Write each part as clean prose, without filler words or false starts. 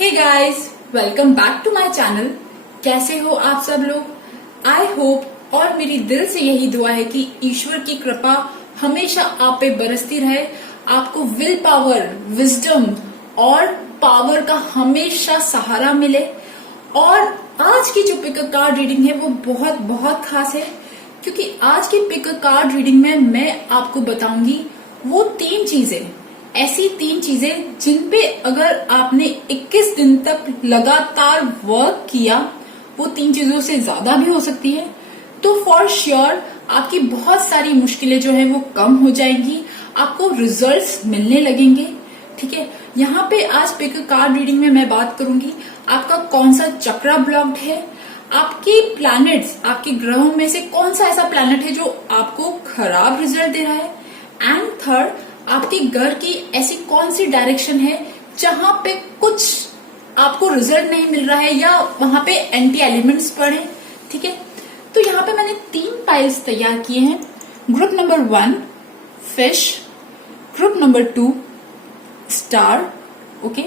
Hey guys, welcome back to my channel. कैसे हो आप सब लोग? आई होप और मेरी दिल से यही दुआ है कि ईश्वर की कृपा हमेशा आप पे बरसती रहे, आपको विल पावर, विजडम और पावर का हमेशा सहारा मिले। और आज की जो पिक अ कार्ड रीडिंग है वो बहुत बहुत खास है, क्योंकि आज की पिक अ कार्ड रीडिंग में मैं आपको बताऊंगी वो ऐसी तीन चीजें जिन पे अगर आपने 21 दिन तक लगातार वर्क किया, वो तीन चीजों से ज्यादा भी हो सकती है, तो फॉर श्योर आपकी बहुत सारी मुश्किलें जो है वो कम हो जाएंगी, आपको रिजल्ट्स मिलने लगेंगे। ठीक है, यहाँ पे आज पिक अ कार्ड रीडिंग में मैं बात करूंगी आपका कौन सा चक्रा ब्लॉक्ड है, आपके प्लैनेट्स, आपके ग्रहों में से कौन सा ऐसा प्लैनेट है जो आपको खराब रिजल्ट दे रहा है, एंड थर्ड, आपके घर की ऐसी कौन सी डायरेक्शन है जहां पे कुछ आपको रिजल्ट नहीं मिल रहा है या वहां पे एंटी एलिमेंट्स पड़े। ठीक है, तो यहाँ पे मैंने 3 पाइल्स तैयार किए हैं। Group number 1 fish, group number 2 star, okay,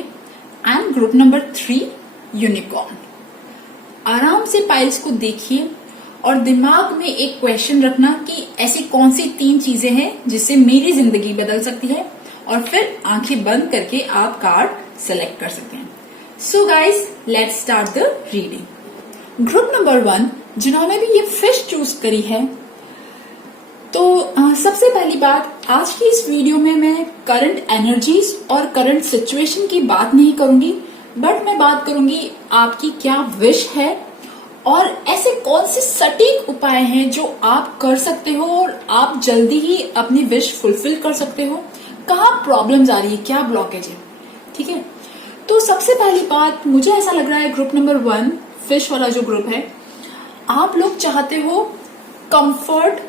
and group number 3 unicorn. आराम से पाइल्स को देखिए और दिमाग में एक क्वेश्चन रखना कि ऐसी कौन सी 3 चीजें हैं जिससे मेरी जिंदगी बदल सकती है, और फिर आंखें बंद करके आप कार्ड सेलेक्ट कर सकते हैं। So guys, let's start the reading. Group number 1 जिन्होंने भी ये फिश चूज करी है, तो सबसे पहली बात, आज की इस वीडियो में मैं करंट एनर्जीज और करंट सिचुएशन की बात नहीं करूंगी, बट मैं बात करूंगी आपकी क्या विश है और ऐसे कौन से सटीक उपाय हैं जो आप कर सकते हो और आप जल्दी ही अपनी विश फुलफिल कर सकते हो। कहाँ प्रॉब्लम्स आ रही है, क्या ब्लॉकेज है। ठीक है, तो सबसे पहली बात, मुझे ऐसा लग रहा है ग्रुप नंबर 1 फिश वाला जो ग्रुप है, आप लोग चाहते हो कंफर्ट,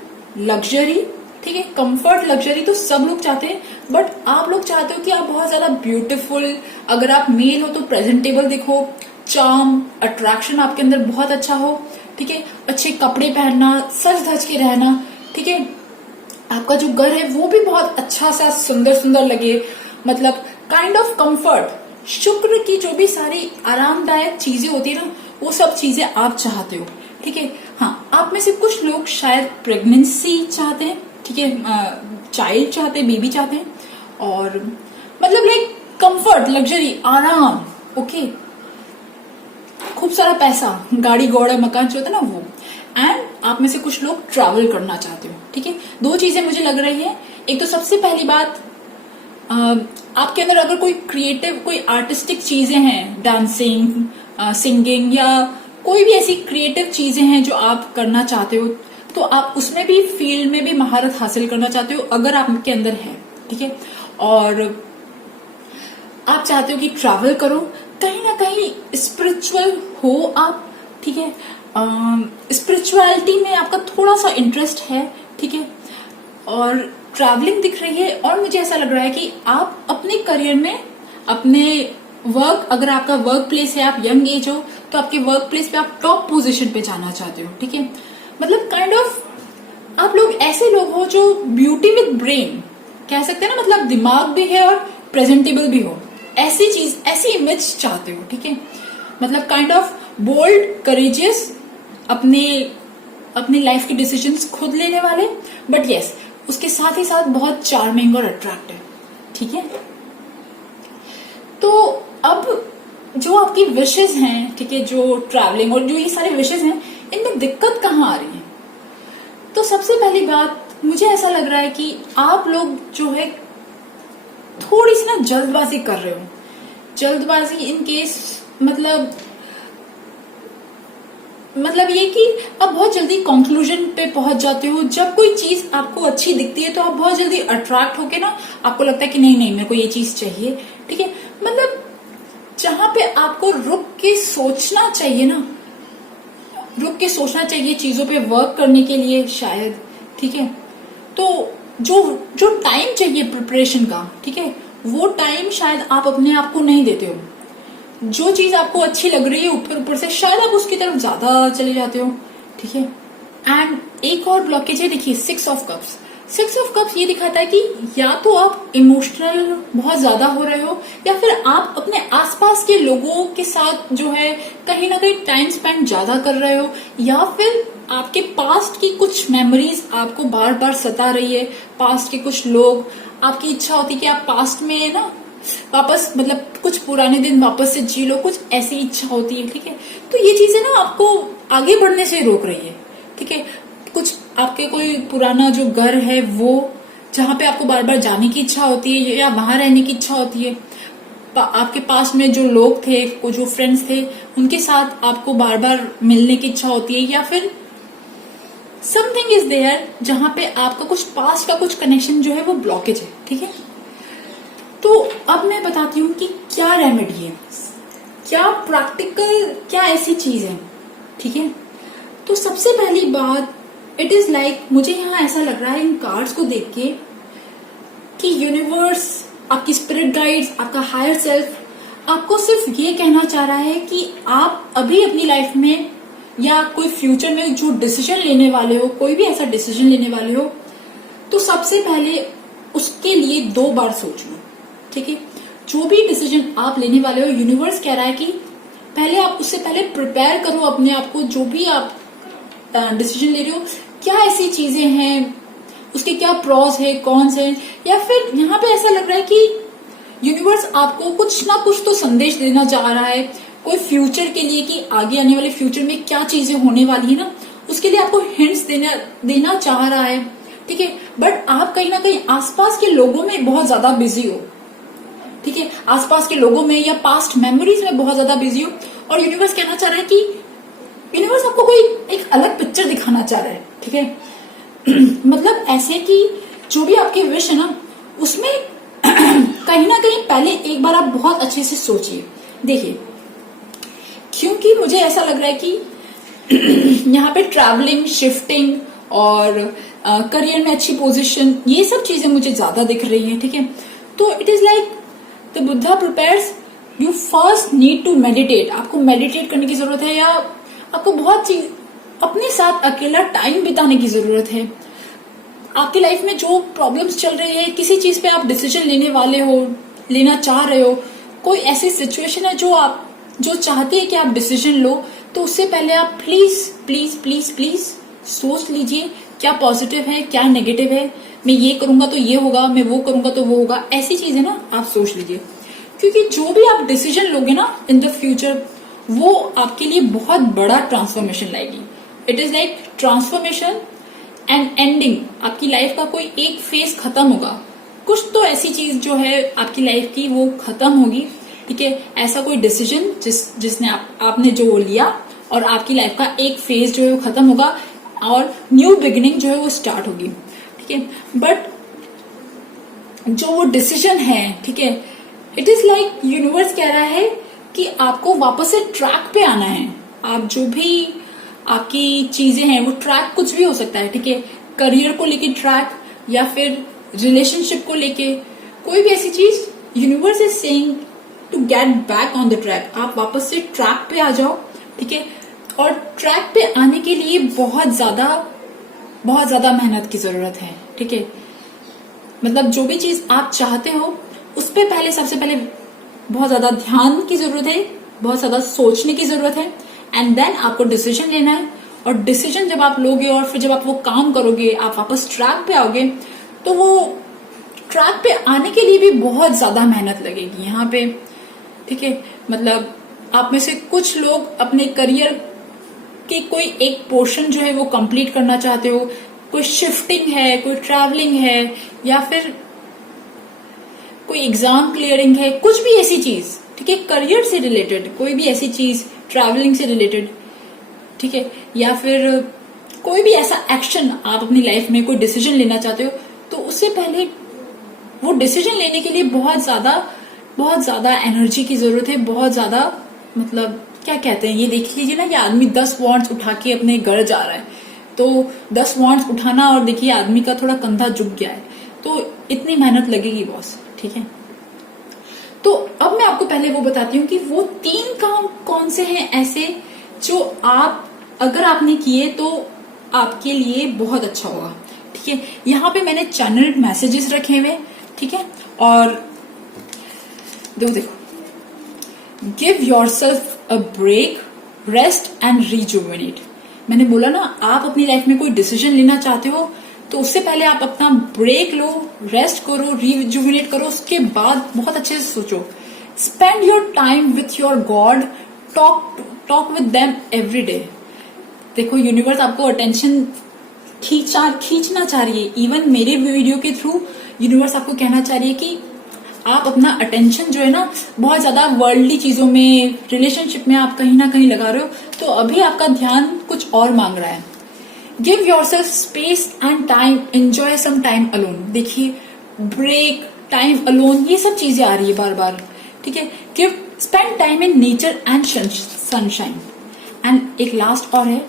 लग्जरी। ठीक है, कंफर्ट लग्जरी तो सब लोग चाहते हैं, बट आप लोग चाहते हो कि आप बहुत ज्यादा ब्यूटीफुल, अगर आप मेल हो तो प्रेजेंटेबल दिखो, चार्म, अट्रैक्शन आपके अंदर बहुत अच्छा हो। ठीक है, अच्छे कपड़े पहनना, सज धज के रहना। ठीक है, आपका जो घर है वो भी बहुत अच्छा सा सुंदर सुंदर लगे, मतलब काइंड ऑफ कंफर्ट, शुक्र की जो भी सारी आरामदायक चीजें होती है ना, वो सब चीजें आप चाहते हो। ठीक है, हाँ, आप में से कुछ लोग शायद प्रेगनेंसी चाहते हैं, ठीक है, चाइल्ड चाहते हैं, बेबी चाहते हैं, और मतलब लाइक कंफर्ट, लग्जरी, आराम, ओके, खूब सारा पैसा, गाड़ी घोड़ा मकान जो होता है ना वो, एंड आप में से कुछ लोग ट्रैवल करना चाहते हो। ठीक है, 2 चीजें मुझे लग रही है। एक तो सबसे पहली बात, आपके अंदर अगर कोई क्रिएटिव, कोई आर्टिस्टिक चीजें हैं, डांसिंग, सिंगिंग या कोई भी ऐसी क्रिएटिव चीजें हैं जो आप करना चाहते हो, तो आप उसमें भी फील्ड में भी महारत हासिल करना चाहते हो अगर आपके अंदर है। ठीक है, और आप चाहते हो कि ट्रैवल करो, कहीं ना कहीं स्पिरिचुअल हो आप। ठीक है, स्पिरिचुअलिटी में आपका थोड़ा सा इंटरेस्ट है। ठीक है, और ट्रैवलिंग दिख रही है, और मुझे ऐसा लग रहा है कि आप अपने करियर में, अपने वर्क, अगर आपका वर्क प्लेस है, आप यंग एज हो तो आपके वर्क प्लेस पे आप टॉप पोजीशन पे जाना चाहते हो। ठीक है, मतलब काइंड ऑफ आप लोग ऐसे लोग हो जो ब्यूटी विद ब्रेन कह सकते हैं ना, मतलब दिमाग भी है और प्रेजेंटेबल भी हो, ऐसी चीज, ऐसी इमेज चाहते हो। ठीक है, मतलब काइंड ऑफ बोल्ड, करेजियस, अपने लाइफ के डिसीजंस खुद लेने वाले, बट यस, उसके साथ ही साथ बहुत चार्मिंग और अट्रैक्टिव। ठीक है, तो अब जो आपकी विशेज हैं, ठीक है, जो ट्रैवलिंग और जो ये सारे विशेज हैं, इनमें दिक्कत कहाँ आ रही है? तो सबसे पहली बात, मुझे ऐसा लग रहा है कि आप लोग जो है थोड़ी सी ना जल्दबाजी कर रहे हो। जल्दबाजी इन केस, मतलब ये कि आप बहुत जल्दी कंक्लूजन पे पहुंच जाते हो। जब कोई चीज आपको अच्छी दिखती है तो आप बहुत जल्दी अट्रैक्ट होके ना, आपको लगता है कि नहीं मेरे को ये चीज चाहिए। ठीक है, मतलब जहां पे आपको रुक के सोचना चाहिए ना, रुक के सोचना चाहिए चीजों पे वर्क करने के लिए शायद। ठीक है, तो जो टाइम चाहिए प्रिपरेशन का, ठीक है, वो टाइम शायद आप अपने आप को नहीं देते हो। जो चीज आपको अच्छी लग रही है ऊपर से, शायद आप उसकी तरफ ज्यादा चले जाते हो। ठीक है, एंड एक और ब्लॉकेज है, देखिए 6 of cups. Six of cups ये दिखाता है कि या तो आप इमोशनल बहुत ज्यादा हो रहे हो, या फिर आप अपने आसपास के लोगों के साथ जो है कहीं ना कहीं टाइम स्पेंड ज्यादा कर रहे हो, या फिर आपके पास्ट की कुछ मेमोरीज आपको बार बार सता रही है। पास्ट के कुछ लोग, आपकी इच्छा होती है कि आप पास्ट में ना वापस मतलब कुछ पुराने दिन वापस से जी लो, कुछ ऐसी इच्छा होती है। ठीक है, तो ये चीजें ना आपको आगे बढ़ने से रोक रही है। ठीक है, कुछ आपके कोई पुराना जो घर है वो जहां पे आपको बार बार जाने की इच्छा होती है या वहां रहने की इच्छा होती है, आपके पास में जो लोग थे, जो फ्रेंड्स थे, उनके साथ आपको बार बार मिलने की इच्छा होती है, या फिर समथिंग इज देयर जहां पे आपका कुछ पास्ट का कुछ कनेक्शन जो है वो ब्लॉकेज है। ठीक है, तो अब मैं बताती हूँ कि क्या रेमेडी है, क्या प्रैक्टिकल, क्या ऐसी चीज है। ठीक है, तो सबसे पहली बात, इट इज लाइक मुझे यहाँ ऐसा लग रहा है इन कार्ड्स को देख के कि यूनिवर्स, आपकी स्पिरिट गाइड्स, आपका हायर सेल्फ आपको सिर्फ ये कहना चाह रहा है कि आप अभी अपनी लाइफ में या कोई फ्यूचर में जो डिसीजन लेने वाले हो, कोई भी ऐसा डिसीजन लेने वाले हो, तो सबसे पहले उसके लिए 2 बार सोच लो। ठीक है, जो भी डिसीजन आप लेने वाले हो, यूनिवर्स कह रहा है कि पहले आप उससे पहले प्रिपेयर करो अपने आप को। जो भी आप डिसीजन ले रहे हो, क्या ऐसी चीजें हैं, उसके क्या प्रॉस है, कॉन्स है, या फिर यहाँ पे ऐसा लग रहा है कि यूनिवर्स आपको कुछ ना कुछ तो संदेश देना चाह रहा है, कोई फ्यूचर के लिए कि आगे आने वाले फ्यूचर में क्या चीजें होने वाली है ना, उसके लिए आपको हिंट्स देना चाह रहा है। ठीक है, बट आप कहीं ना कहीं आसपास के लोगों में बहुत ज्यादा बिजी हो। ठीक है, आसपास के लोगों में या पास्ट मेमोरीज में बहुत ज्यादा बिजी हो, और यूनिवर्स कहना चाह रहा है कि यूनिवर्स आपको कोई एक अलग पिक्चर दिखाना चाह रहा है। ठीक है, मतलब ऐसे कि जो भी आपकी विश है ना, उसमें कहीं ना कहीं पहले एक बार आप बहुत अच्छे से सोचिए। देखिए, क्योंकि मुझे ऐसा लग रहा है कि यहाँ पे ट्रैवलिंग, शिफ्टिंग और करियर में अच्छी पोजीशन, ये सब चीजें मुझे ज्यादा दिख रही हैं। ठीक है, तो it is like the Buddha prepares you first need to meditate. आपको मेडिटेट करने की जरूरत है, या आपको बहुत चीज अपने साथ अकेला टाइम बिताने की जरूरत है। आपकी लाइफ में जो प्रॉब्लम्स चल रही है, किसी चीज पे आप डिसीजन लेने वाले हो, लेना चाह रहे हो, कोई ऐसी सिचुएशन है जो चाहती है कि आप डिसीजन लो, तो उससे पहले आप प्लीज प्लीज प्लीज प्लीज सोच लीजिए क्या पॉजिटिव है, क्या नेगेटिव है। मैं ये करूंगा तो ये होगा, मैं वो करूंगा तो वो होगा, ऐसी चीजें ना आप सोच लीजिए। क्योंकि जो भी आप डिसीजन लोगे ना इन द फ्यूचर, वो आपके लिए बहुत बड़ा ट्रांसफॉर्मेशन लाएगी। It is like transformation and ending. आपकी लाइफ का कोई एक फेज खत्म होगा, कुछ तो ऐसी चीज जो है आपकी लाइफ की वो खत्म होगी। ठीक है, ऐसा कोई डिसीजन जिसने आपने जो लिया, और आपकी लाइफ का एक फेज जो है वो खत्म होगा और न्यू बिगिनिंग जो है वो स्टार्ट होगी। ठीक है, बट जो वो डिसीजन है, ठीक है, इट इज लाइक यूनिवर्स कह रहा है कि आपको वापस से ट्रैक पे आना है। आप जो भी आपकी चीजें हैं वो ट्रैक कुछ भी हो सकता है। ठीक है, करियर को लेके ट्रैक, या फिर रिलेशनशिप को लेके, कोई भी ऐसी चीज, universe is saying to get back on the track. आप वापस से ट्रैक पे आ जाओ। ठीक है, और ट्रैक पे आने के लिए बहुत ज्यादा मेहनत की जरूरत है। ठीक है, मतलब जो भी चीज आप चाहते हो उस पे पहले, सबसे पहले बहुत ज्यादा ध्यान की जरूरत है, बहुत ज्यादा सोचने की जरूरत है, एंड देन आपको डिसीजन लेना है। और डिसीजन जब आप लोगे और फिर जब आप वो काम करोगे, आप वापस ट्रैक पे आओगे, तो वो ट्रैक पे आने के लिए भी बहुत ज्यादा मेहनत लगेगी यहाँ पे। ठीक है, मतलब आप में से कुछ लोग अपने करियर के कोई एक पोर्शन जो है वो कंप्लीट करना चाहते हो, कोई शिफ्टिंग है, कोई ट्रैवलिंग है, या फिर कोई एग्जाम क्लियरिंग है, कुछ भी ऐसी चीज। ठीक है, करियर से रिलेटेड कोई भी ऐसी चीज, ट्रैवलिंग से रिलेटेड। ठीक है, या फिर कोई भी ऐसा एक्शन आप अपनी लाइफ में कोई डिसीजन लेना चाहते हो, तो उससे पहले वो डिसीजन लेने के लिए बहुत ज्यादा एनर्जी की जरूरत है, बहुत ज्यादा, मतलब क्या कहते हैं, ये देख लीजिए ना, ये आदमी 10 वॉन्ट्स उठा के अपने घर जा रहा है, तो 10 वॉन्ट्स उठाना, और देखिए आदमी का थोड़ा कंधा झुक गया है, तो इतनी मेहनत लगेगी बॉस। ठीक है, तो अब मैं आपको पहले वो बताती हूँ कि वो 3 काम कौन से हैं ऐसे जो आप अगर आपने किए तो आपके लिए बहुत अच्छा होगा। ठीक है। यहाँ पे मैंने चैनल मैसेजेस रखे हुए, ठीक है। और देखो, give yourself a break, rest and rejuvenate. मैंने बोला ना, आप अपनी लाइफ में कोई डिसीजन लेना चाहते हो तो उससे पहले आप अपना ब्रेक लो, रेस्ट करो, रिजुवेनेट करो, उसके बाद बहुत अच्छे से सोचो। Spend your time with your God, talk with them every day. देखो, यूनिवर्स आपको अटेंशन खींचना चाह रही है। इवन मेरे वीडियो के थ्रू यूनिवर्स आपको कहना चाह रही है कि आप अपना अटेंशन जो है ना बहुत ज्यादा वर्ल्डली चीजों में, रिलेशनशिप में आप कहीं ना कहीं लगा रहे हो, तो अभी आपका ध्यान कुछ और मांग रहा है। Give yourself space and time, enjoy some time alone. देखिए, ब्रेक, टाइम अलोन, ये सब चीजें आ रही है बार बार, ठीक है। Give spend time in nature and sunshine. And एक लास्ट और है,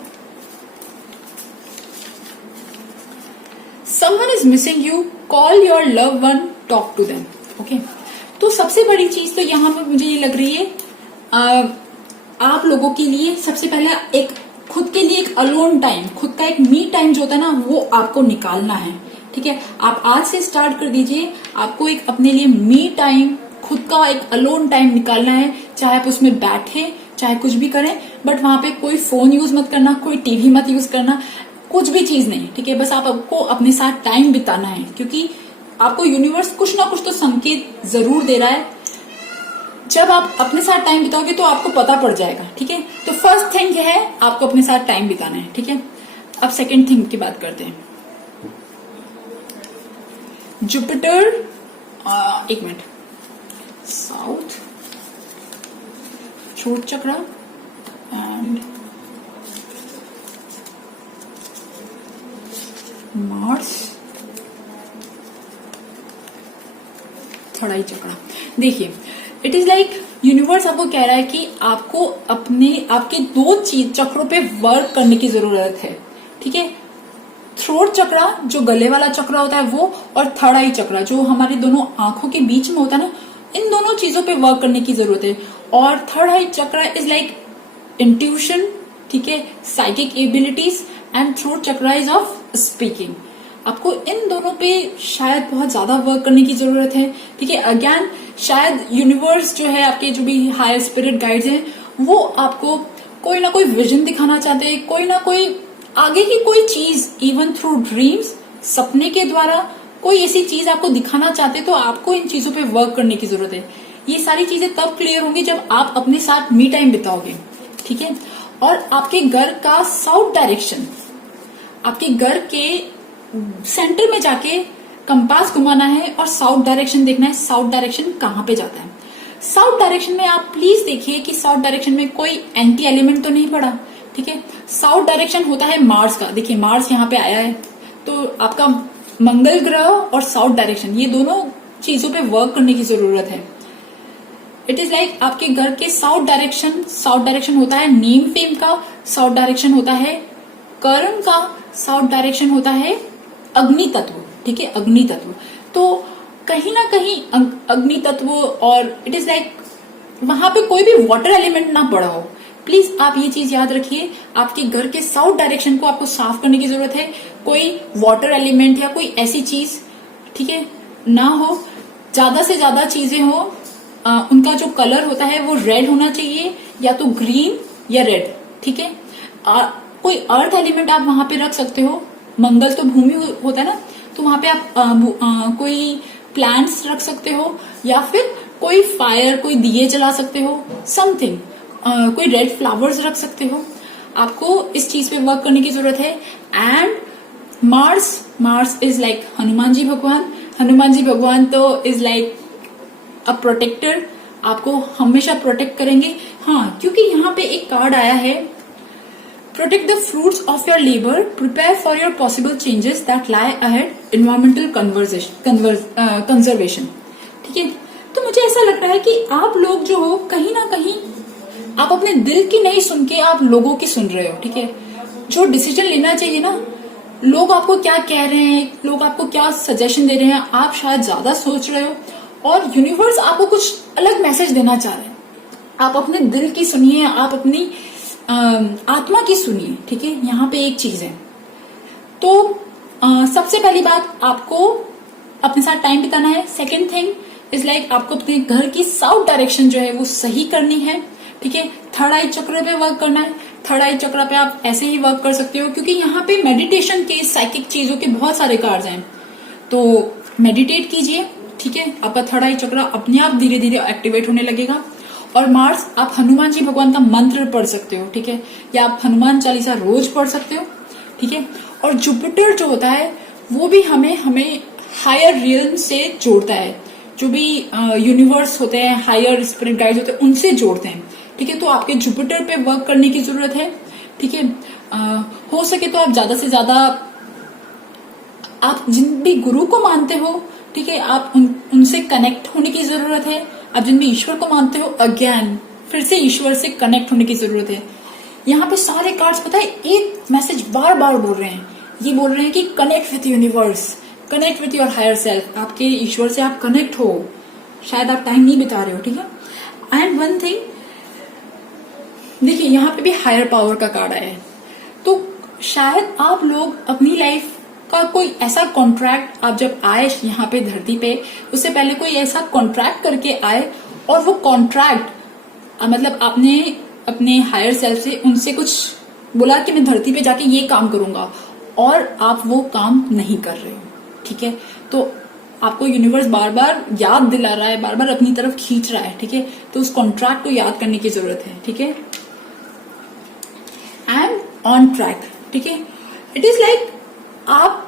someone is missing you, call your loved one, talk to them, okay। तो सबसे बड़ी चीज तो यहाँ पर मुझे ये लग रही है, आप लोगों के लिए सबसे पहले एक खुद के लिए एक अलोन टाइम, खुद का एक मी टाइम जो होता है ना, वो आपको निकालना है, ठीक है। आप आज से स्टार्ट कर दीजिए, आपको एक अपने लिए मी टाइम, खुद का एक अलोन टाइम निकालना है। चाहे आप उसमें बैठे, चाहे कुछ भी करें, बट वहां पे कोई फोन यूज मत करना, कोई टीवी मत यूज करना, कुछ भी चीज नहीं, ठीक है। बस आपको अपने साथ टाइम बिताना है, क्योंकि आपको यूनिवर्स कुछ ना कुछ तो संकेत जरूर दे रहा है। जब आप अपने साथ टाइम बिताओगे तो आपको पता पड़ जाएगा, ठीक है। तो फर्स्ट थिंग है आपको अपने साथ टाइम बिताना है, ठीक है। अब सेकंड थिंग की बात करते हैं। जुपिटर, एक minute, south throat chakra and Mars third eye chakra. देखिए, इट इज लाइक यूनिवर्स आपको कह रहा है कि आपको आपके दो चक्रों पे वर्क करने की जरूरत है, ठीक है। थ्रोट चक्रा जो गले वाला चक्रा होता है वो, और थर्ड आई चक्रा जो हमारी दोनों आंखों के बीच में होता है ना, इन दोनों चीजों पे वर्क करने की जरूरत है। और third eye chakra is like intuition, ठीक है, psychic abilities, and throat chakra is of speaking. आपको इन दोनों पे शायद बहुत ज्यादा वर्क करने की जरूरत है, ठीक है। अगेन, शायद यूनिवर्स जो है, आपके जो भी हायर स्पिरिट गाइड्स हैं, वो आपको कोई ना कोई विजन दिखाना चाहते हैं, कोई ना कोई आगे की कोई चीज, इवन थ्रू ड्रीम्स, सपने के द्वारा कोई ऐसी चीज आपको दिखाना चाहते, तो आपको इन चीजों पे वर्क करने की जरूरत है। ये सारी चीजें तब क्लियर होंगी जब आप अपने साथ मी टाइम बिताओगे, ठीक है। और आपके घर का साउथ डायरेक्शन, आपके घर के सेंटर में जाके कंपास घुमाना है और साउथ डायरेक्शन देखना है, साउथ डायरेक्शन कहाँ पे जाता है। साउथ डायरेक्शन में आप प्लीज देखिए कि साउथ डायरेक्शन में कोई एंटी एलिमेंट तो नहीं पड़ा, ठीक है। साउथ डायरेक्शन होता है मार्स का। देखिए, मार्स यहाँ पे आया है, तो आपका मंगल ग्रह और साउथ डायरेक्शन, ये दोनों चीजों पे वर्क करने की जरूरत है। इट इज लाइक आपके घर के साउथ डायरेक्शन होता है नेम फेम का, साउथ डायरेक्शन होता है कर्म का, साउथ डायरेक्शन होता है अग्नि तत्व, ठीक है, अग्नि तत्व। तो कहीं ना कहीं अग्नि तत्व, और इट इज लाइक वहां पे कोई भी वाटर एलिमेंट ना पड़ा हो। प्लीज आप ये चीज याद रखिए, आपके घर के साउथ डायरेक्शन को आपको साफ करने की जरूरत है। कोई वाटर एलिमेंट या कोई ऐसी चीज, ठीक है, ना हो। ज्यादा से ज्यादा चीजें हो, उनका जो कलर होता है वो रेड होना चाहिए, या तो ग्रीन या रेड, ठीक है। कोई अर्थ एलिमेंट आप वहां पे रख सकते हो। मंगल तो भूमि होता है ना, तो वहां पे आप कोई प्लांट्स रख सकते हो, या फिर कोई फायर, कोई दिए जला सकते हो, समथिंग, कोई रेड फ्लावर्स रख सकते हो। आपको इस चीज पे वर्क करने की जरूरत है। And Mars is like Hanuman ji भगवान तो इज लाइक अ प्रोटेक्टर, आपको हमेशा प्रोटेक्ट करेंगे। हाँ, क्योंकि यहाँ पे एक कार्ड आया है, protect the fruits of your labour, prepare for your possible changes that lie ahead, environmental conservation, ठीक है। तो मुझे ऐसा लगता है कि आप लोग जो हो, कहीं ना कहीं आप अपने दिल की नहीं सुन के आप लोगों की सुन रहे हो, ठीक है। जो डिसीजन लेना चाहिए ना, लोग आपको क्या कह रहे हैं, लोग आपको क्या सजेशन दे रहे हैं, आप शायद ज्यादा सोच रहे हो, और यूनिवर्स आपको कुछ अलग मैसेज देना चाह रहे हैं। आप अपने दिल की सुनिए, आप अपनी आत्मा की सुनिए, ठीक है। यहाँ पे एक चीज है, तो सबसे पहली बात, आपको अपने साथ टाइम बिताना है। सेकेंड थिंग इज लाइक आपको अपने घर की साउथ डायरेक्शन जो है वो सही करनी है, ठीक है। थर्ड आई चक्र पे वर्क करना है। थर्ड आई चक्र पे आप ऐसे ही वर्क कर सकते हो, क्योंकि यहाँ पे मेडिटेशन के, साइकिक चीजों के बहुत सारे कार्य हैं, तो मेडिटेट कीजिए, ठीक है। आपका थर्ड आई चक्र अपने आप धीरे धीरे एक्टिवेट होने लगेगा। और मार्स, आप हनुमान जी भगवान का मंत्र पढ़ सकते हो, ठीक है, या आप हनुमान चालीसा रोज पढ़ सकते हो, ठीक है। और जुपिटर जो होता है वो भी हमें हायर रियल्म से जोड़ता है। जो भी यूनिवर्स होते हैं, हायर स्पिरिट गाइड्स होते हैं, उनसे जोड़ते हैं, ठीक है। तो आपके जुपिटर पे वर्क करने की जरूरत है, ठीक है। हो सके तो आप ज्यादा से ज्यादा, आप जिन भी गुरु को मानते हो, ठीक है, आप उनसे कनेक्ट होने की जरूरत है। आप जिन भी ईश्वर को मानते हो, अगेन फिर से ईश्वर से कनेक्ट होने की जरूरत है। यहाँ पे सारे कार्ड्स पता है एक मैसेज बार बार बोल रहे हैं, ये बोल रहे हैं कि connect with universe, connect with your higher self. आपके ईश्वर से आप कनेक्ट हो, शायद आप टाइम नहीं बिता रहे हो, ठीक है। एंड वन थिंग, देखिए यहाँ पे भी हायर पावर का कार्ड आया है, तो शायद आप लोग अपनी लाइफ का कोई ऐसा कॉन्ट्रैक्ट, आप जब आए यहाँ पे धरती पे, उससे पहले कोई ऐसा कॉन्ट्रैक्ट करके आए, और वो कॉन्ट्रैक्ट मतलब आपने अपने हायर सेल्फ से उनसे कुछ बोला कि मैं धरती पे जाके ये काम करूंगा, और आप वो काम नहीं कर रहे हो, ठीक है। तो आपको यूनिवर्स बार बार याद दिला रहा है, बार बार अपनी तरफ खींच रहा है, ठीक है। तो उस कॉन्ट्रैक्ट को याद करने की जरूरत है, ठीक है। आई एम ऑन ट्रैक, ठीक है। इट इज लाइक आप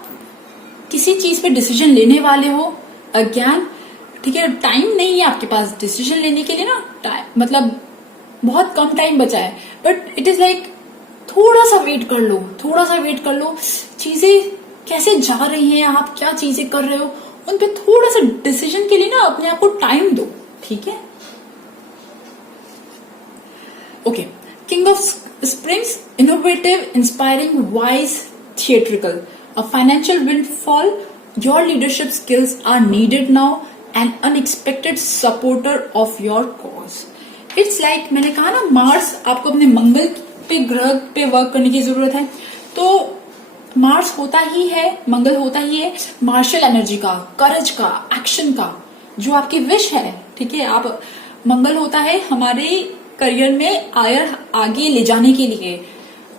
किसी चीज पे डिसीजन लेने वाले हो, अज्ञान, ठीक है। टाइम नहीं है आपके पास डिसीजन लेने के लिए ना, टाइम मतलब बहुत कम टाइम बचा है, बट इट इज लाइक थोड़ा सा वेट कर लो, थोड़ा सा वेट कर लो। चीजें कैसे जा रही हैं, आप क्या चीजें कर रहे हो, उन पे थोड़ा सा डिसीजन के लिए ना अपने आप को टाइम दो, ठीक है। Okay, king of springs, innovative, inspiring, wise, theatrical, a financial windfall, your leadership skills are needed now, an unexpected supporter of your cause. It's like मैंने कहा ना, मार्स आपको अपने मंगल पे, ग्रह पे वर्क करने की जरूरत है। तो मार्स होता ही है, मंगल होता ही है मार्शल एनर्जी का, करेज का, एक्शन का, जो आपकी विश है, ठीक है। आप, मंगल होता है हमारे करियर में आगे ले जाने के लिए,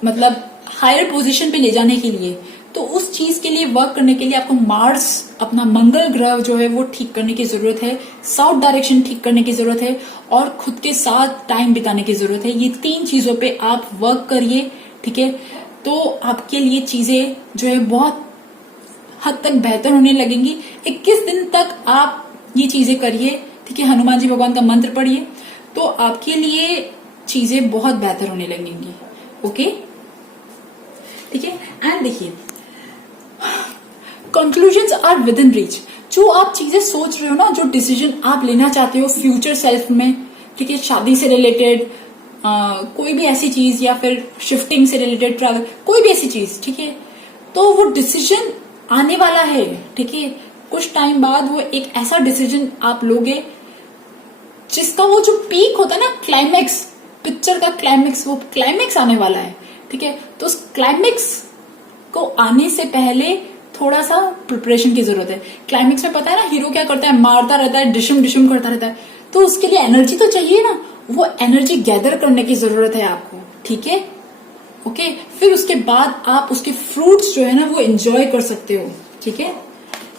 मतलब हायर पोजीशन पे ले जाने के लिए। तो उस चीज के लिए वर्क करने के लिए आपको मार्स, अपना मंगल ग्रह जो है वो ठीक करने की जरूरत है, साउथ डायरेक्शन ठीक करने की जरूरत है, और खुद के साथ टाइम बिताने की जरूरत है। ये तीन चीजों पे आप वर्क करिए, ठीक है। तो आपके लिए चीजें जो है बहुत हद तक बेहतर होने लगेंगी। 21 दिन तक आप ये चीजें करिए, ठीक है। हनुमान जी भगवान का मंत्र पढ़िए, तो आपके लिए चीजें बहुत बेहतर होने लगेंगी, ओके, ठीक है। एंड देखिए, conclusions are within reach. जो आप चीजें सोच रहे हो ना, जो डिसीजन आप लेना चाहते हो फ्यूचर सेल्फ में, ठीक है, शादी से रिलेटेड, कोई भी ऐसी चीज, या फिर शिफ्टिंग से रिलेटेड, ट्रैवल, कोई भी ऐसी चीज, ठीक है, तो वो डिसीजन आने वाला है, ठीक है। कुछ टाइम बाद वो एक ऐसा डिसीजन आप लोगे जिसका वो जो पीक होता है ना, क्लाइमेक्स, पिक्चर का क्लाइमेक्स, वो क्लाइमेक्स आने वाला है, ठीक है। तो उस क्लाइमेक्स को आने से पहले थोड़ा सा प्रिपरेशन की जरूरत है। क्लाइमेक्स में पता है ना, हीरो क्या करता है, मारता रहता है, डिशम डिशम करता रहता है, तो उसके लिए एनर्जी तो चाहिए ना, वो एनर्जी गैदर करने की जरूरत है आपको, ठीक है, ओके। फिर उसके बाद आप उसके फ्रूट्स जो है ना वो एंजॉय कर सकते हो, ठीक है।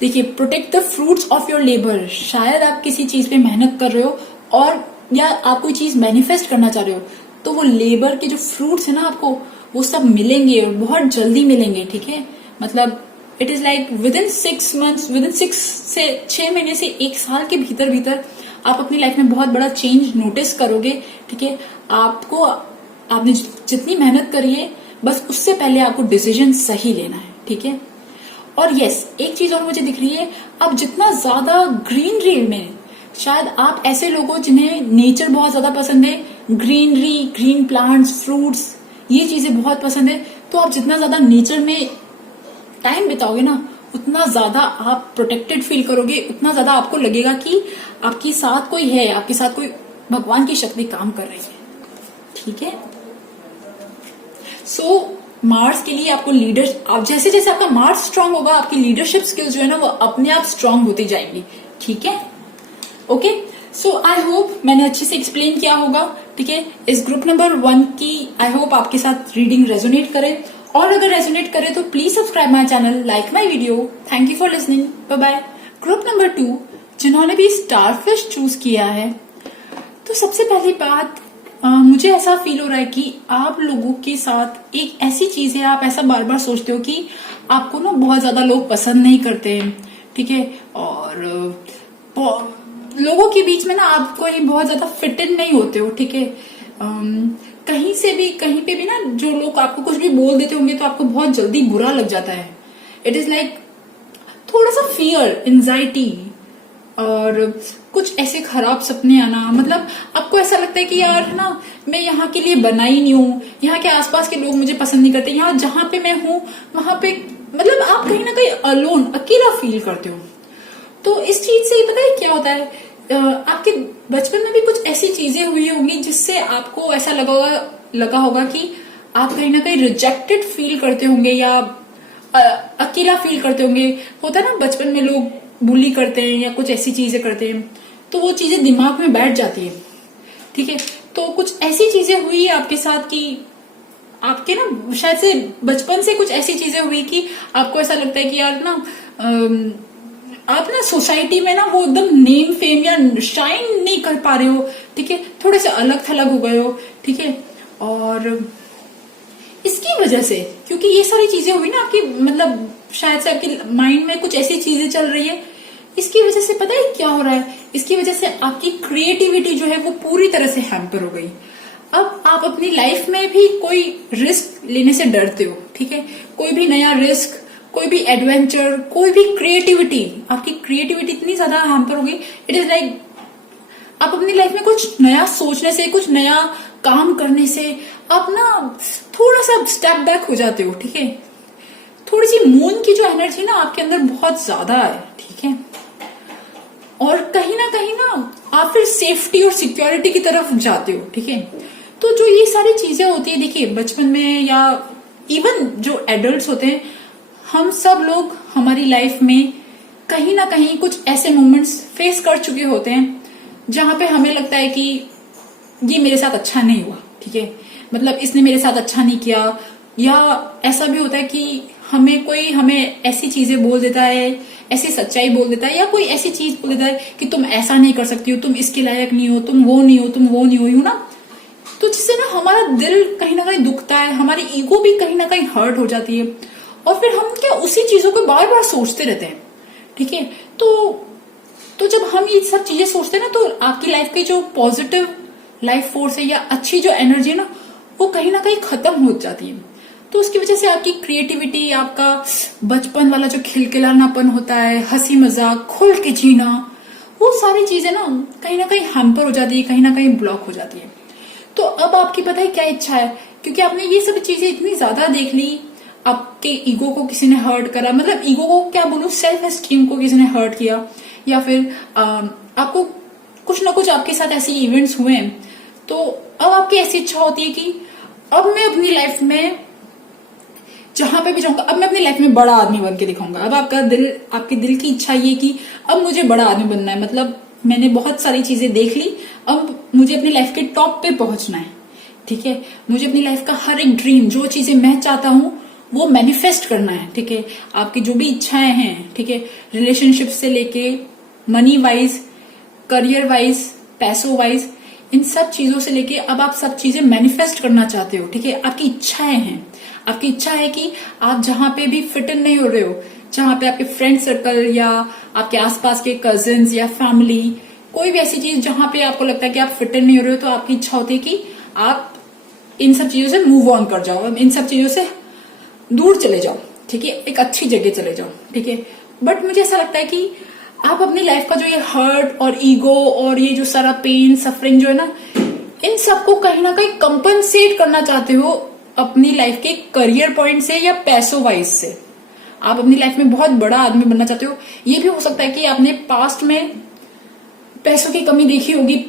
देखिए, protect the fruits of your labour. शायद आप किसी चीज पे मेहनत कर रहे हो, और या आप कोई चीज मैनिफेस्ट करना चाह रहे हो, तो वो लेबर के जो फ्रूट्स है ना, आपको वो सब मिलेंगे, और बहुत जल्दी मिलेंगे, ठीक है। मतलब it is like with in 6 months, with in 6 से 6 महीने से 1 साल के भीतर भीतर आप अपनी लाइफ में बहुत बड़ा चेंज नोटिस करोगे, ठीक है। आपको, आपने जितनी मेहनत करी है, बस उससे पहले आपको डिसीजन सही लेना है, ठीक है। और यस, एक चीज और मुझे दिख रही है, अब जितना ज्यादा ग्रीनरी में, शायद आप ऐसे लोग हो जिन्हें नेचर बहुत ज्यादा पसंद है, ग्रीनरी, ग्रीन प्लांट्स, फ्रूट्स, ये चीजें बहुत पसंद है। तो आप जितना ज्यादा नेचर में टाइम बिताओगे ना, उतना ज्यादा आप प्रोटेक्टेड फील करोगे, उतना ज्यादा आपको लगेगा कि आपके साथ कोई है, आपके साथ कोई भगवान की शक्ति काम कर रही है, ठीक है। सो मार्स के लिए आपको लीडर, आप जैसे जैसे आपका मार्स स्ट्रांग होगा, आपकी लीडरशिप स्किल्स जो है ना वो अपने आप स्ट्रांग होती जाएंगी। ठीक है, ओके। सो आई होप मैंने अच्छे से एक्सप्लेन किया होगा। ठीक है, इस ग्रुप नंबर 1 की आई होप आपके साथ रीडिंग रेजोनेट करे, और अगर रेजोनेट करे तो please subscribe my channel, like my video. Thank you for listening, bye bye. Group number 2 जिन्होंने भी स्टारफिश चूज किया है, तो सबसे पहली बात मुझे ऐसा फील हो रहा है कि आप लोगों के साथ एक ऐसी चीज है, आप ऐसा बार बार सोचते हो कि आपको ना बहुत ज्यादा लोग पसंद नहीं करते हैं। ठीक है, और लोगों के बीच में ना आप कोई बहुत ज्यादा फिट इन नहीं होते हो। ठीक है, कहीं से भी कहीं पे भी ना जो लोग आपको कुछ भी बोल देते होंगे तो आपको बहुत जल्दी बुरा लग जाता है। इट इज लाइक थोड़ा सा फियर, एंजाइटी, और कुछ ऐसे खराब सपने आना। मतलब आपको ऐसा लगता है कि यार ना मैं यहाँ के लिए बना ही नहीं हूँ, यहाँ के आसपास के लोग मुझे पसंद नहीं करते, यहाँ जहां पे मैं हूँ वहां पे मतलब आप कहीं ना कहीं अलोन, अकेला फील करते हो। तो इस चीज से पता है क्या होता है, आपके बचपन में भी कुछ ऐसी चीजें हुई होंगी जिससे आपको ऐसा लगा होगा कि आप कहीं ना कहीं रिजेक्टेड फील करते होंगे या अकेला फील करते होंगे। होता है ना बचपन में लोग बुली करते हैं या कुछ ऐसी चीजें करते हैं, तो वो चीजें दिमाग में बैठ जाती है। ठीक है, तो कुछ ऐसी चीजें हुई आपके साथ कि आपके ना शायद से बचपन से कुछ ऐसी चीजें हुई कि आपको ऐसा लगता है कि यार ना आप ना सोसाइटी में ना वो एकदम नेम फेम या शाइन नहीं कर पा रहे हो। ठीक है, थोड़े से अलग थलग हो गए हो। ठीक है, और इसकी वजह से, क्योंकि ये सारी चीजें हुई ना आपकी, मतलब शायद से आपके माइंड में कुछ ऐसी चीजें चल रही है, इसकी वजह से पता है क्या हो रहा है, इसकी वजह से आपकी क्रिएटिविटी जो है वो पूरी तरह से हैम्पर हो गई। अब आप अपनी लाइफ में भी कोई रिस्क लेने से डरते हो। ठीक है, कोई भी नया रिस्क, कोई भी एडवेंचर, कोई भी क्रिएटिविटी, आपकी क्रिएटिविटी इतनी ज्यादा हैम्पर हो गई। इट इज लाइक आप अपनी लाइफ में कुछ नया सोचने से, कुछ नया काम करने से आप ना थोड़ा सा स्टेप बैक हो जाते हो। ठीक है, थोड़ी सी मून की जो एनर्जी ना आपके अंदर बहुत ज्यादा है। ठीक है, और कहीं ना आप फिर सेफ्टी और सिक्योरिटी की तरफ जाते हो। ठीक है, तो जो ये सारी चीजें होती है, देखिए बचपन में या इवन जो एडल्ट्स होते हैं, हम सब लोग हमारी लाइफ में कहीं ना कहीं कुछ ऐसे मोमेंट्स फेस कर चुके होते हैं जहां पे हमें लगता है कि ये मेरे साथ अच्छा नहीं हुआ। ठीक है, मतलब इसने मेरे साथ अच्छा नहीं किया, या ऐसा भी होता है कि हमें ऐसी चीजें बोल देता है, ऐसी सच्चाई बोल देता है, या कोई ऐसी चीज बोल देता है कि तुम ऐसा नहीं कर सकती हो, तुम इसके लायक नहीं हो, तुम वो नहीं हो, तुम वो नहीं हो, यू ना। तो जिससे ना हमारा दिल कहीं ना कहीं दुखता है, हमारी ईगो भी कहीं ना कहीं हर्ट हो जाती है, और फिर हम क्या उसी चीजों को बार बार सोचते रहते हैं। ठीक है, तो जब हम ये सब चीजें सोचते हैं ना, तो आपकी लाइफ की जो पॉजिटिव लाइफ फोर्स है या अच्छी जो एनर्जी है ना, वो कहीं ना कहीं खत्म हो जाती है। तो उसकी वजह से आपकी क्रिएटिविटी, आपका बचपन वाला जो खिलखिलानापन होता है, हंसी मजाक, खुल के जीना, वो सारी चीजें ना कहीं हैम्पर हो जाती है, कहीं ना कहीं ब्लॉक हो जाती है। तो अब आपकी पता है क्या इच्छा है, क्योंकि आपने ये सब चीजें इतनी ज्यादा देख ली, आपके ईगो को किसी ने हर्ट करा, मतलब ईगो को क्या बोलूं, सेल्फ एस्टीम को किसी ने हर्ट किया, या फिर आपको कुछ ना कुछ आपके साथ ऐसे इवेंट्स हुए हैं, तो अब आपकी ऐसी इच्छा होती है कि अब मैं अपनी लाइफ में जहां पे भी जाऊंगा, अब मैं अपनी लाइफ में बड़ा आदमी बन के दिखाऊंगा। अब आपके दिल की इच्छा ये कि अब मुझे बड़ा आदमी बनना है, मतलब मैंने बहुत सारी चीजें देख ली, अब मुझे अपनी लाइफ के टॉप पे पहुंचना है। ठीक है, मुझे अपनी लाइफ का हर एक ड्रीम, जो चीजें मैं चाहता हूँ वो मैनिफेस्ट करना है। ठीक है, आपकी जो भी इच्छाएं हैं, ठीक है, रिलेशनशिप से लेके मनी वाइज, करियर वाइज, पैसों वाइज, इन सब चीजों से लेके अब आप सब चीजें मैनिफेस्ट करना चाहते हो। ठीक है, आपकी इच्छाएं हैं, आपकी इच्छा है कि आप जहां पे भी फिट इन नहीं हो रहे हो, जहां पे आपके फ्रेंड सर्कल या आपके आसपास के कजिन्स या फैमिली, कोई भी ऐसी चीज जहां पे आपको लगता है कि आप फिट इन नहीं हो रहे हो, तो आपकी इच्छा होती है कि आप इन सब चीजों से मूव ऑन कर जाओ, इन सब चीजों से दूर चले जाओ। ठीक है, एक अच्छी जगह चले जाओ। ठीक है, बट मुझे ऐसा लगता है कि आप अपनी लाइफ का जो ये हर्ट और ईगो और ये जो सारा पेन सफरिंग जो है ना, इन सबको कहीं ना कहीं कंपनसेट करना चाहते हो अपनी लाइफ के करियर पॉइंट से या पैसों वाइज से। आप अपनी लाइफ में बहुत बड़ा आदमी बनना चाहते हो। ये भी हो सकता है कि आपने पास्ट में पैसों की कमी देखी होगी,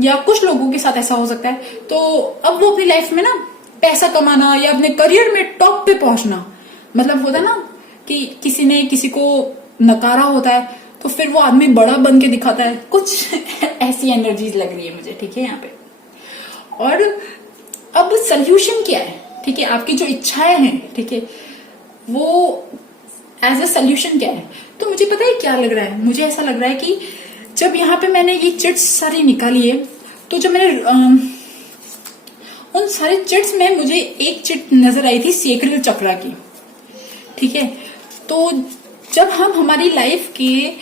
या कुछ लोगों के साथ ऐसा हो सकता है, तो अब वो अपनी लाइफ में ना पैसा कमाना या अपने करियर में टॉप पे पहुंचना। मतलब होता ना कि किसी ने किसी को नकारा होता है तो फिर वो आदमी बड़ा बन के दिखाता है, कुछ ऐसी एनर्जीज लग रही है मुझे, ठीक है यहाँ पे। और अब सोल्यूशन क्या है, ठीक है, आपकी जो इच्छाएं हैं, ठीक है, वो एज अ सोल्यूशन क्या है। तो मुझे पता है क्या लग रहा है, मुझे ऐसा लग रहा है कि जब यहाँ पे मैंने ये चिट्स सारी निकाली है, तो जब मैंने उन सारे चिट्स में मुझे एक चिट नजर आई थी सेक्रल चक्रा की, ठीक है। तो जब हम हमारी लाइफ के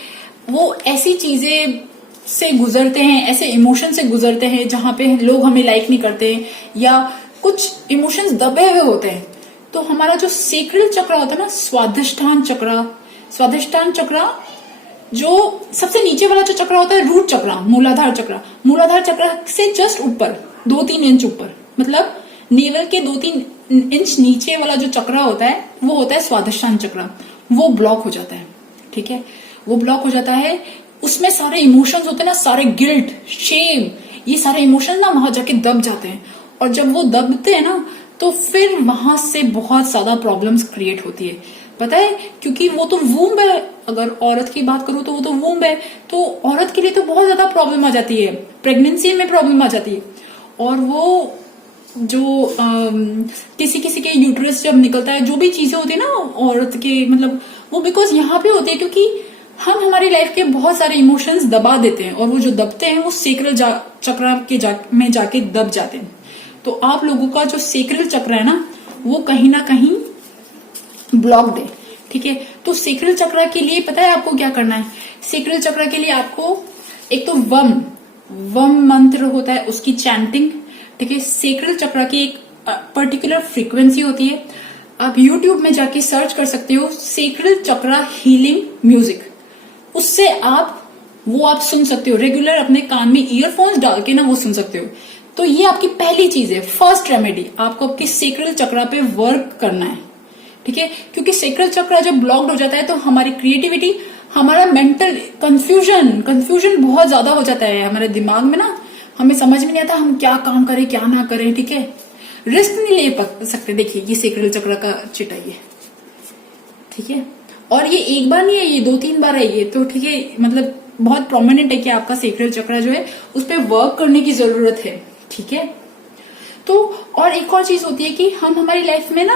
वो ऐसी चीजें से गुजरते हैं, ऐसे इमोशन से गुजरते हैं जहां पे लोग हमें लाइक नहीं करते या कुछ इमोशंस दबे हुए होते हैं, तो हमारा जो सेक्रल चक्र होता है ना, स्वाधिष्ठान चक्र जो सबसे नीचे वाला जो चक्र होता है, रूट चक्र, मूलाधार चक्र से जस्ट ऊपर 2-3 इंच ऊपर, मतलब नेवल के 2-3 इंच नीचे वाला जो चक्र होता है वो होता है स्वाधिष्ठान चक्र। वो ब्लॉक हो जाता है, ठीक है, वो ब्लॉक हो जाता है। उसमें सारे इमोशंस होते हैं ना, सारे गिल्ट, शेम, ये सारे इमोशंस ना वहां जाके दब जाते हैं। और जब वो दबते हैं ना तो फिर वहां से बहुत ज्यादा प्रॉब्लम्स क्रिएट होती है, पता है, क्योंकि वो तो वूम्ब है। अगर औरत की बात करूं तो वो तो वूम्ब है, तो औरत के लिए तो बहुत ज्यादा प्रॉब्लम आ जाती है, प्रेगनेंसी में प्रॉब्लम आ जाती है। और वो जो किसी किसी के यूट्रस जब निकलता है, जो भी चीजें होती है ना औरत के, मतलब वो बिकॉज यहाँ पे होती है क्योंकि हम हमारी लाइफ के बहुत सारे इमोशंस दबा देते हैं, और वो जो दबते हैं वो सेक्रल चक्र में जाके दब जाते हैं। तो आप लोगों का जो सेक्रल चक्र है वो कहीं ना कहीं ब्लॉक्ड है, ठीक है। तो सेक्रल चक्र के लिए पता है आपको क्या करना है। सेक्रल चक्र के लिए आपको एक तो वम मंत्र होता है, उसकी चैंटिंग, ठीक है। सेक्रल चक्र की एक पर्टिकुलर फ्रीक्वेंसी होती है। आप YouTube में जाके सर्च कर सकते हो सेक्रल चक्र हीलिंग म्यूजिक, उससे आप सुन सकते हो रेगुलर, अपने कान में ईयरफोन्स डाल के वो सुन सकते हो। तो ये आपकी पहली चीज है, फर्स्ट रेमेडी, आपको आपके सेक्रल चक्र पे वर्क करना है, ठीक है। क्योंकि सेक्रल चक्र जब ब्लॉक्ड हो जाता है तो हमारी क्रिएटिविटी, हमारा मेंटल कंफ्यूजन बहुत ज्यादा हो जाता है हमारे दिमाग में हमें समझ में नहीं आता हम क्या काम करें क्या ना करें, ठीक है। रिस्क नहीं ले सकते। देखिए ये सेक्रल चक्र का चिटा है, ठीक है। और ये एक बार नहीं है, ये 2-3 बार है ये, तो ठीक है, मतलब बहुत प्रोमिनेंट है कि आपका सेक्रल चक्र जो है उस पर वर्क करने की जरूरत है, ठीक है। तो और एक और चीज होती है कि हम हमारी लाइफ में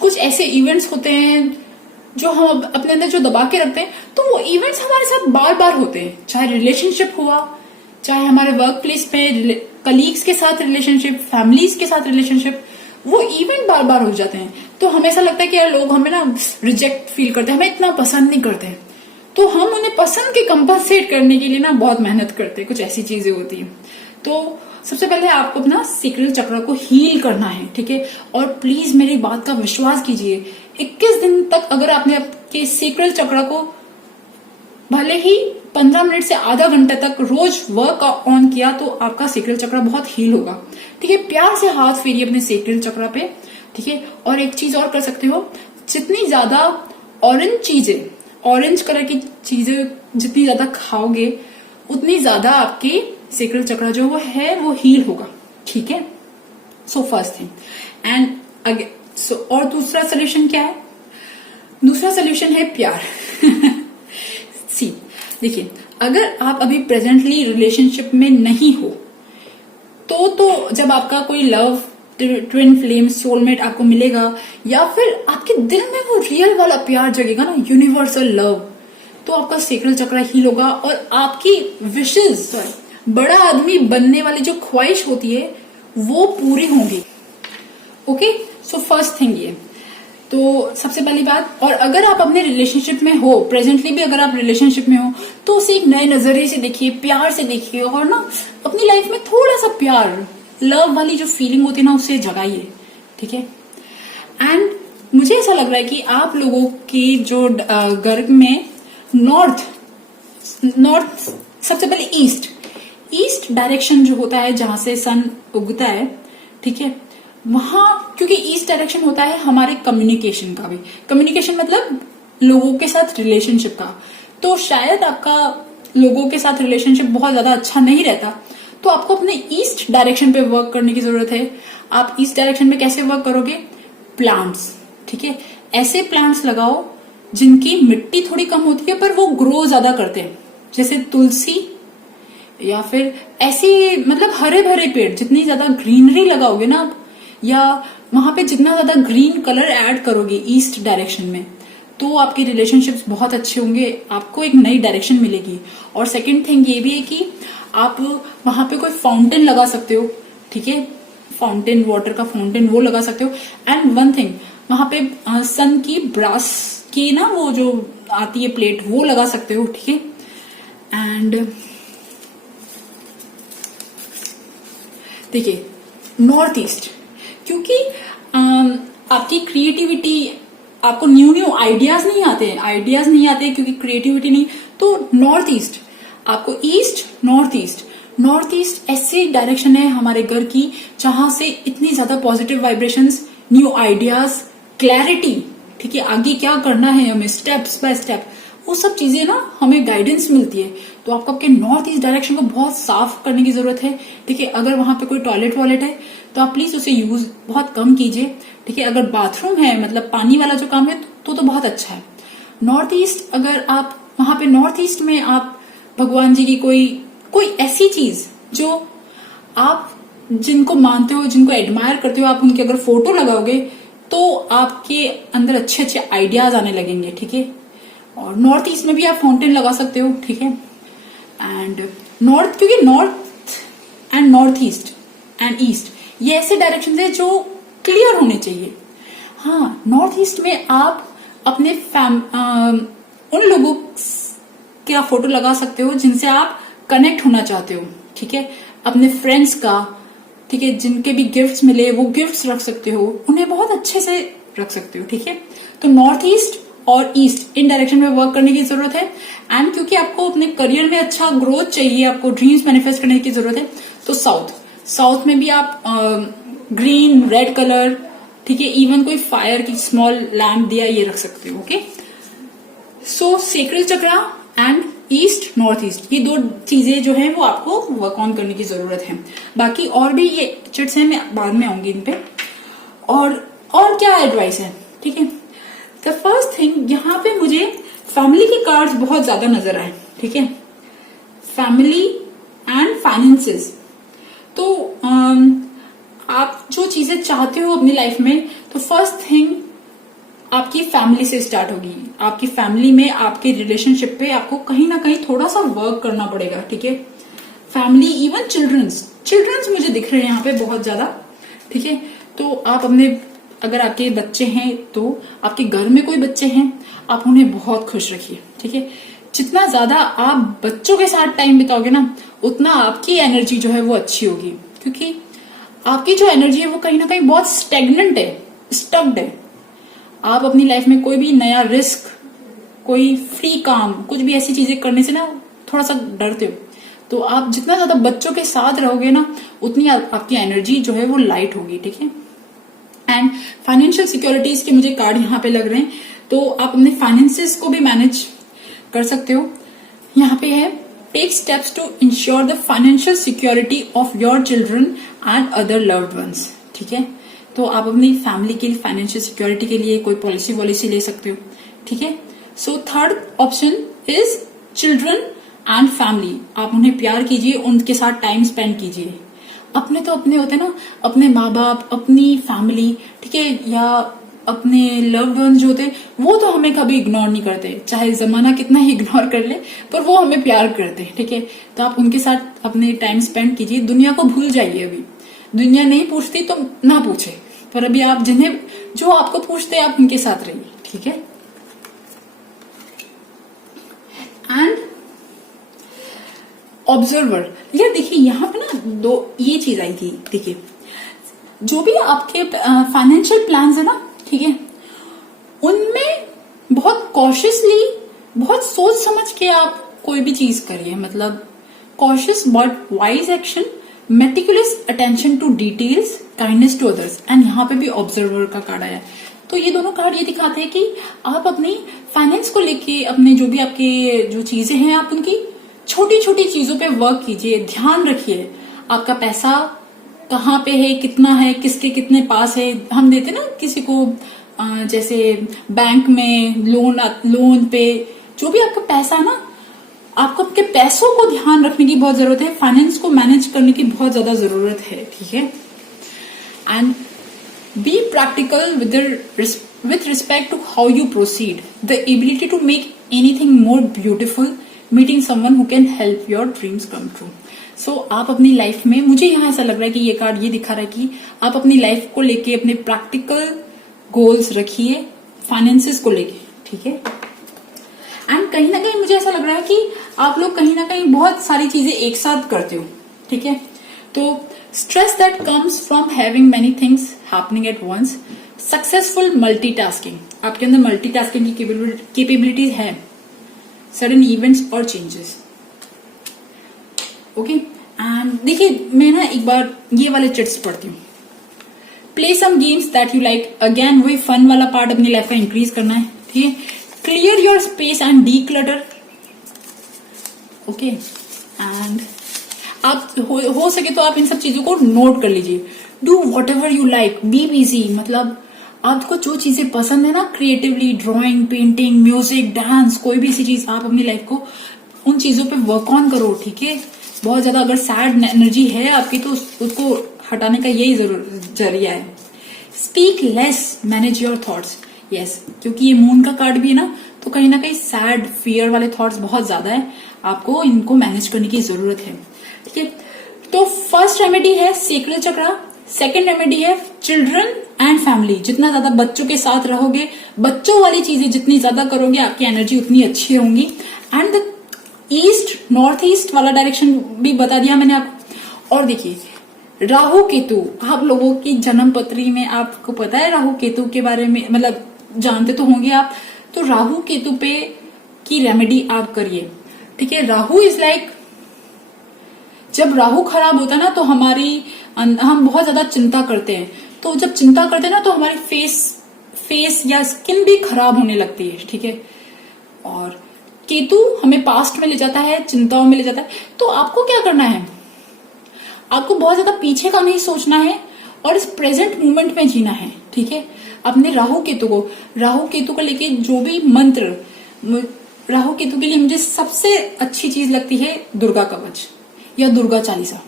कुछ ऐसे इवेंट्स होते हैं जो हम अपने अंदर जो दबा के रखते हैं, तो वो इवेंट्स हमारे साथ बार बार होते हैं, चाहे रिलेशनशिप हुआ, चाहे हमारे वर्क प्लेस पे कलीग्स के साथ रिलेशनशिप, फैमिलीज के साथ रिलेशनशिप, वो इवेंट बार बार हो जाते हैं। तो हमें ऐसा लगता है कि यार लोग हमें रिजेक्ट फील करते हैं, हमें इतना पसंद नहीं करते हैं, तो हम उन्हें पसंद के कंपनसेट करने के लिए बहुत मेहनत करते हैं, कुछ ऐसी चीजें होती है। तो सबसे पहले आपको अपना सेक्रल चक्र को हील करना है, ठीक है। और प्लीज मेरी बात का विश्वास कीजिए, 21 दिन तक अगर आपने आपके सेक्रल चक्र को भले ही 15 मिनट से आधा घंटे तक रोज वर्क ऑन किया तो आपका सेक्रल चक्र बहुत हील होगा, ठीक है। प्यार से हाथ फेरिए अपने सेक्रल चक्र पे, ठीक है। और एक चीज और कर सकते हो, जितनी ज्यादा ऑरेंज कलर की चीजें जितनी ज्यादा खाओगे उतनी ज्यादा आपकी सेक्रल चक्र जो वो हील होगा, ठीक है। सो फर्स्ट थिंग एंड और दूसरा सोल्यूशन क्या है? दूसरा सोल्यूशन है प्यार। सी देखिए, अगर आप अभी प्रेजेंटली रिलेशनशिप में नहीं हो तो जब आपका कोई लव ट्विन फ्लेम सोलमेट आपको मिलेगा या फिर आपके दिल में वो रियल वाला प्यार जगेगा यूनिवर्सल लव, तो आपका सेक्रल चक्र हील होगा और आपकी विशेस, बड़ा आदमी बनने वाली जो ख्वाहिश होती है वो पूरी होंगी। ओके, सो फर्स्ट थिंग ये तो सबसे पहली बात। और अगर आप अपने रिलेशनशिप में हो, प्रेजेंटली भी अगर आप रिलेशनशिप में हो, तो उसे एक नए नजरिए से देखिए, प्यार से देखिए और अपनी लाइफ में थोड़ा सा प्यार, लव वाली जो फीलिंग होती है उसे जगाइए, ठीक है। एंड मुझे ऐसा लग रहा है कि आप लोगों की जो घर में नॉर्थ सबसे पहले ईस्ट डायरेक्शन जो होता है जहां से सन उगता है, ठीक है, वहां क्योंकि ईस्ट डायरेक्शन होता है हमारे कम्युनिकेशन का भी, कम्युनिकेशन मतलब लोगों के साथ रिलेशनशिप का। तो शायद आपका लोगों के साथ रिलेशनशिप बहुत ज्यादा अच्छा नहीं रहता, तो आपको अपने ईस्ट डायरेक्शन पे वर्क करने की जरूरत है। आप ईस्ट डायरेक्शन में कैसे वर्क करोगे? प्लांट्स, ठीक है, ऐसे प्लांट्स लगाओ जिनकी मिट्टी थोड़ी कम होती है पर वो ग्रो ज्यादा करते हैं, जैसे तुलसी, या फिर ऐसे मतलब हरे भरे पेड़। जितनी ज्यादा ग्रीनरी लगाओगे ना आप, या वहां पे जितना ज्यादा ग्रीन कलर ऐड करोगे ईस्ट डायरेक्शन में, तो आपके रिलेशनशिप्स बहुत अच्छे होंगे, आपको एक नई डायरेक्शन मिलेगी। और सेकंड थिंग ये भी है कि आप वहां पे कोई फाउंटेन लगा सकते हो, ठीक है, फाउंटेन, वाटर का फाउंटेन वो लगा सकते हो। एंड वन थिंग, वहां पे सन की ब्रास की ना वो जो आती है प्लेट, वो लगा सकते हो, ठीक है। एंड देखिए नॉर्थ ईस्ट, क्योंकि आपकी क्रिएटिविटी, आपको न्यू न्यू आइडियाज नहीं आते क्योंकि क्रिएटिविटी नहीं, तो नॉर्थ ईस्ट आपको, ईस्ट नॉर्थ ईस्ट ऐसी डायरेक्शन है हमारे घर की जहां से इतनी ज्यादा positive vibrations, new ideas, clarity, ठीक है, आगे क्या करना है हमें स्टेप्स बाय स्टेप, वो सब चीजें ना हमें गाइडेंस मिलती है। तो आपको आपके नॉर्थ ईस्ट डायरेक्शन को बहुत साफ करने की जरूरत है, ठीक है। अगर वहां पे कोई टॉयलेट वॉलेट है तो आप प्लीज उसे यूज बहुत कम कीजिए, ठीक है। अगर बाथरूम है, मतलब पानी वाला जो काम है, तो बहुत अच्छा है। नॉर्थ ईस्ट, अगर आप वहां पे नॉर्थ ईस्ट में आप भगवान जी की कोई ऐसी चीज जो आप जिनको मानते हो, जिनको एडमायर करते हो, आप उनकी अगर फोटो लगाओगे तो आपके अंदर अच्छे अच्छे आइडियाज आने लगेंगे, ठीक है। और नॉर्थ ईस्ट में भी आप फाउंटेन लगा सकते हो, ठीक है। एंड नॉर्थ, क्योंकि north and north east and east ये ऐसे डायरेक्शन है जो क्लियर होने चाहिए। हाँ, नॉर्थ ईस्ट में आप अपने उन लोगों का फोटो लगा सकते हो जिनसे आप कनेक्ट होना चाहते हो, ठीक है, अपने फ्रेंड्स का, ठीक है, जिनके भी गिफ्ट्स मिले वो गिफ्ट्स रख सकते हो, उन्हें बहुत अच्छे से रख सकते हो, ठीक है। तो नॉर्थ ईस्ट और ईस्ट इन डायरेक्शन में वर्क करने की जरूरत है। एंड क्योंकि आपको अपने करियर में अच्छा ग्रोथ चाहिए, आपको ड्रीम्स मैनिफेस्ट करने की जरूरत है, तो साउथ में भी आप ग्रीन, रेड कलर, ठीक है, इवन कोई फायर की स्मॉल लैम्प दिया ये रख सकते हो, okay. So sacral chakra and east, north east, ये दो चीजें जो है वो आपको वर्क ऑन करने की जरूरत है। बाकी और भी ये चिट्स हैं, मैं बाद में आऊंगी इन पे। और क्या एडवाइस है, ठीक है। द फर्स्ट थिंग, यहाँ पे मुझे फैमिली के कार्ड्स बहुत ज्यादा नजर आए, ठीक है, फैमिली एंड फाइनेंसेस। तो आप जो चीजें चाहते हो अपनी लाइफ में, तो फर्स्ट थिंग आपकी फैमिली से स्टार्ट होगी। आपकी फैमिली में, आपके रिलेशनशिप पे आपको कहीं ना कहीं थोड़ा सा वर्क करना पड़ेगा, ठीक है। फैमिली, इवन चिल्ड्रंस मुझे दिख रहे हैं यहाँ पे बहुत ज्यादा, ठीक है। तो आप अपने, अगर आपके बच्चे हैं तो आपके घर में कोई बच्चे हैं, आप उन्हें बहुत खुश रखिए, ठीक है। जितना ज्यादा आप बच्चों के साथ टाइम बिताओगे ना, उतना आपकी एनर्जी जो है वो अच्छी होगी, क्योंकि आपकी जो एनर्जी है वो कहीं ना कहीं बहुत स्टेगनेंट है, स्टक्ड है। आप अपनी लाइफ में कोई भी नया रिस्क, कोई फ्री काम, कुछ भी ऐसी चीजें करने से ना थोड़ा सा डरते हो। तो आप जितना ज्यादा बच्चों के साथ रहोगे ना, उतनी आपकी एनर्जी जो है वो लाइट होगी, ठीक है। एंड फाइनेंशियल सिक्योरिटीज के मुझे कार्ड यहाँ पे लग रहे हैं, तो आप अपने फाइनेंसेस को भी मैनेज कर सकते हो। यहाँ पे है, take steps to ensure the financial security of your children and other loved ones, ठीक है। तो आप अपनी फैमिली के लिए फाइनेंशियल सिक्योरिटी के लिए कोई पॉलिसी ले सकते हो, ठीक है। So third option is children and family. आप उन्हें प्यार कीजिए, उनके साथ टाइम स्पेंड कीजिए। अपने तो अपने होते ना, अपने माँ बाप, अपनी फैमिली, ठीक है, या अपने लव्ड वन जो होते हैं, वो तो हमें कभी इग्नोर नहीं करते, चाहे जमाना कितना ही इग्नोर कर ले, पर वो हमें प्यार करते हैं, ठीक है। तो आप उनके साथ अपने टाइम स्पेंड कीजिए। दुनिया को भूल जाइए, अभी दुनिया नहीं पूछती तो ना पूछे, पर अभी आप जिन्हें, जो आपको पूछते हैं, आप उनके साथ रहिए, ठीक है। एंड ऑब्जर्वर, यार देखिए यहाँ पे ना दो ये चीज आई थी, देखिए जो भी आपके फाइनेंशियल प्लान्स है ना, ठीक है, उनमें बहुत कॉशियसली, बहुत सोच समझ के आप कोई भी चीज करिए। मतलब cautious but wise action, meticulous attention to details, kindness to others. And यहाँ पे भी ऑब्जर्वर का कार्ड आया है। तो ये दोनों कार्ड ये दिखाते हैं कि आप अपनी फाइनेंस को लेके, अपने जो भी आपके जो चीजें हैं, आप उनकी छोटी छोटी चीजों पे वर्क कीजिए, ध्यान रखिए। आपका पैसा कहाँ पे है, कितना है, किसके कितने पास है। हम देते ना किसी को जैसे बैंक में लोन पे जो भी आपका पैसा है ना, आपको आपके पैसों को ध्यान रखने की बहुत जरूरत है, फाइनेंस को मैनेज करने की बहुत ज्यादा जरूरत है, ठीक है। And be practical with respect to how you proceed, the ability to make anything more beautiful, meeting someone who can help your dreams come true. So आप अपनी लाइफ में, मुझे यहाँ ऐसा लग रहा है कि ये कार्ड ये दिखा रहा है कि आप अपनी लाइफ को लेके अपने प्रैक्टिकल गोल्स रखिए, फाइनेंसेस को लेके, ठीक है। एंड कहीं ना कहीं मुझे ऐसा लग रहा है कि आप लोग कहीं ना कहीं बहुत सारी चीजें एक साथ करते हो, ठीक है। तो stress that comes from having many things happening at once, successful multitasking, आपके अंदर मल्टीटास्किंग की कैपेबिलिटीज है, सडन इवेंट्स और चेंजेस, ओके। एंड देखिए मैं ना एक बार ये वाले चिट्स पढ़ती हूँ। Play some games that you like, again वही फन वाला पार्ट अपनी लाइफ में इंक्रीज करना है, ठीक है। Clear your space and declutter, okay. And आप हो सके तो आप इन सब चीजों को नोट कर लीजिए। Do what ever you like, be busy, मतलब आपको जो चीजें पसंद है ना, creatively, drawing, painting, music, dance, कोई भी ऐसी चीज, आप अपनी लाइफ को उन चीजों पे वर्क ऑन करो, ठीक है। बहुत ज्यादा अगर सैड एनर्जी है आपकी तो उसको हटाने का यही जरिया है। Speak less, manage your thoughts, yes, क्योंकि ये मून का कार्ड भी है ना, तो कहीं ना कहीं सैड, फियर वाले थॉट्स बहुत ज्यादा है, आपको इनको मैनेज करने की जरूरत है, ठीक है। तो फर्स्ट रेमेडी है सेक्रल चक्रा, सेकेंड रेमेडी है चिल्ड्रन एंड फैमिली। जितना ज्यादा बच्चों के साथ रहोगे, बच्चों वाली चीजें जितनी ज्यादा करोगे, आपकी एनर्जी उतनी अच्छी होंगी। And the east, north east वाला डायरेक्शन भी बता दिया मैंने आपको। और देखिए राहु केतु, आप लोगों की जन्म पत्री में आपको पता है राहु केतु के बारे में, मतलब जानते तो होंगे आप। तो राहु केतु पे की रेमेडी आप करिए, ठीक है। राहु इज लाइक, जब राहु खराब होता है ना तो हम बहुत ज्यादा चिंता करते हैं, तो जब चिंता करते हैं ना तो हमारी फेस या स्किन भी खराब होने लगती है, ठीक है। और केतु हमें पास्ट में ले जाता है, चिंताओं में ले जाता है। तो आपको क्या करना है, आपको बहुत ज्यादा पीछे का नहीं सोचना है और इस प्रेजेंट मोमेंट में जीना है, ठीक है। अपने राहु केतु को लेके जो भी मंत्र, राहु केतु के लिए मुझे सबसे अच्छी चीज लगती है दुर्गा कवच या दुर्गा चालीसा।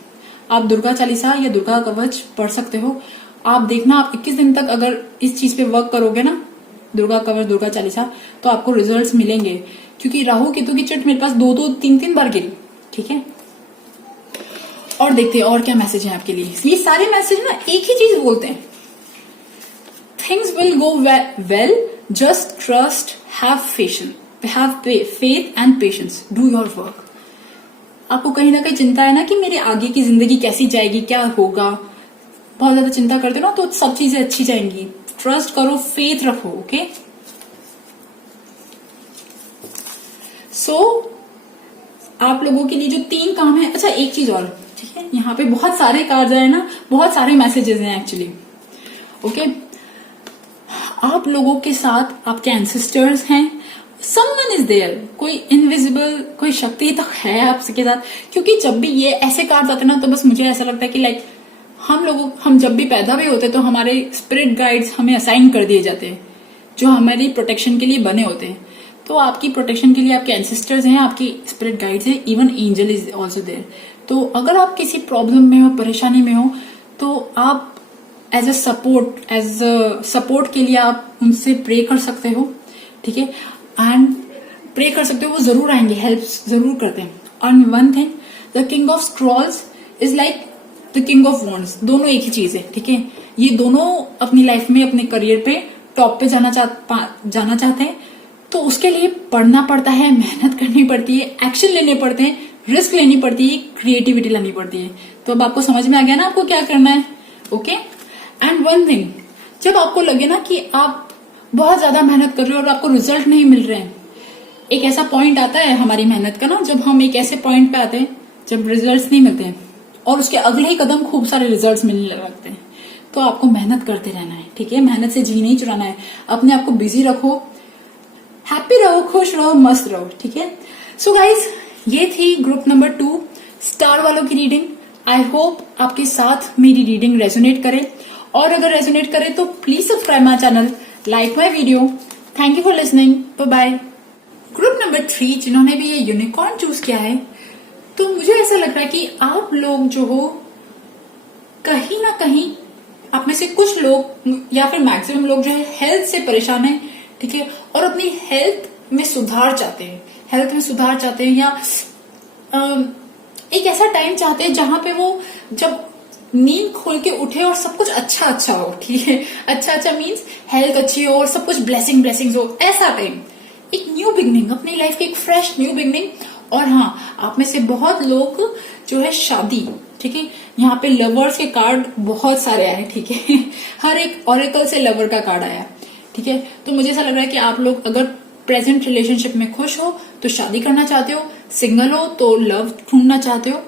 आप दुर्गा चालीसा या दुर्गा कवच पढ़ सकते हो। आप देखना, आप 21 दिन तक अगर इस चीज पे वर्क करोगे ना, दुर्गा कवच, दुर्गा चालीसा, तो आपको रिजल्ट्स मिलेंगे। क्योंकि राहु केतु की चिट मेरे पास 2-2, 3-3 बार गिरी, ठीक है। और देखते हैं और क्या मैसेज है आपके लिए। ये सारे मैसेज ना एक ही चीज बोलते हैं, things will go well, just trust, have faith and patience, do your work. आपको कहीं ना कहीं चिंता है ना कि मेरे आगे की जिंदगी कैसी जाएगी, क्या होगा, बहुत ज्यादा चिंता करते हो ना, तो सब चीजें अच्छी जाएंगी। ट्रस्ट करो, फेथ रखो, ओके। सो आप लोगों के लिए जो 3 काम है, अच्छा एक चीज और, ठीक है, यहाँ पे बहुत सारे कार्ड है ना, बहुत सारे मैसेजेस हैं एक्चुअली, ओके। आप लोगों के साथ आपके एंसेस्टर्स हैं, समवन इज देयर, कोई इनविजिबल, कोई शक्ति तो है आपके साथ। क्योंकि जब भी ये ऐसे कार्ड आते हैं ना, तो बस मुझे ऐसा लगता है कि लाइक हम जब भी पैदा भी होते हैं तो हमारे स्पिरिट गाइड्स हमें असाइन कर दिए जाते हैं, जो हमारी प्रोटेक्शन के लिए बने होते हैं। तो आपकी प्रोटेक्शन के लिए आपके एंसेस्टर्स हैं, आपकी स्पिरिट गाइड्स हैं, even angel is also there. तो अगर आप किसी प्रॉब्लम में हो, परेशानी में हो, तो आप एज अ सपोर्ट के लिए आप उनसे प्रे कर सकते हो, ठीक है। एंड प्रे कर सकते हो, वो जरूर आएंगे, हेल्प जरूर करते हैं। And one thing, the king of Scrolls is like the king of wands, दोनों एक ही चीज है, ठीक है। ये दोनों अपनी लाइफ में, अपने करियर पे टॉप पे जाना चाहते हैं, तो उसके लिए पढ़ना पड़ता है, मेहनत करनी पड़ती है, एक्शन लेने पड़ते हैं, रिस्क लेनी पड़ती है, क्रिएटिविटी लानी पड़ती है। तो अब आपको समझ में आ गया ना आपको क्या करना है, ओके। एंड वन थिंग, जब आपको लगे ना कि आप बहुत ज्यादा मेहनत कर रहे हो और आपको रिजल्ट नहीं मिल रहे हैं, एक ऐसा पॉइंट आता है हमारी मेहनत का ना, जब हम एक ऐसे पॉइंट पे आते हैं जब रिजल्ट्स नहीं मिलते हैं और उसके अगले ही कदम खूब सारे रिजल्ट्स मिलने लगते हैं, तो आपको मेहनत करते रहना है, ठीक है। मेहनत से जी नहीं चुराना है, अपने आप को बिजी रखो, हैप्पी रहो, खुश रहो, मस्त रहो, ठीक है। सो गाइज, ये थी ग्रुप नंबर 2 स्टार वालों की रीडिंग। आई होप आपके साथ मेरी रीडिंग रेजोनेट करे, और अगर रेजोनेट करे तो please subscribe my channel, like my video. Thank you for listening, bye bye. Group number 3 जिन्होंने भी ये यूनिकॉर्न चूज किया है, तो मुझे ऐसा लग रहा है कि आप लोग जो हो कहीं ना कहीं, आप में से कुछ लोग या फिर मैक्सिमम लोग जो है हेल्थ से परेशान है, ठीक है, और अपनी हेल्थ में सुधार चाहते हैं, या एक ऐसा टाइम चाहते हैं जहां पे वो जब नींद खोल के उठे और सब कुछ अच्छा अच्छा हो, ठीक है, अच्छा अच्छा मीन्स हेल्थ अच्छी हो और सब कुछ ब्लेसिंग्स हो, ऐसा टाइम, एक न्यू बिगनिंग, अपनी लाइफ की एक फ्रेश न्यू बिगनिंग। और हाँ, आप में से बहुत लोग जो है शादी, ठीक है, यहाँ पे लवर्स के कार्ड बहुत सारे आए, ठीक है, हर एक ऑरेकल से लवर का कार्ड आया, ठीक है। तो मुझे ऐसा लग रहा है कि आप लोग अगर प्रेजेंट रिलेशनशिप में खुश हो तो शादी करना चाहते हो, सिंगल हो तो लव ढूंढना चाहते हो,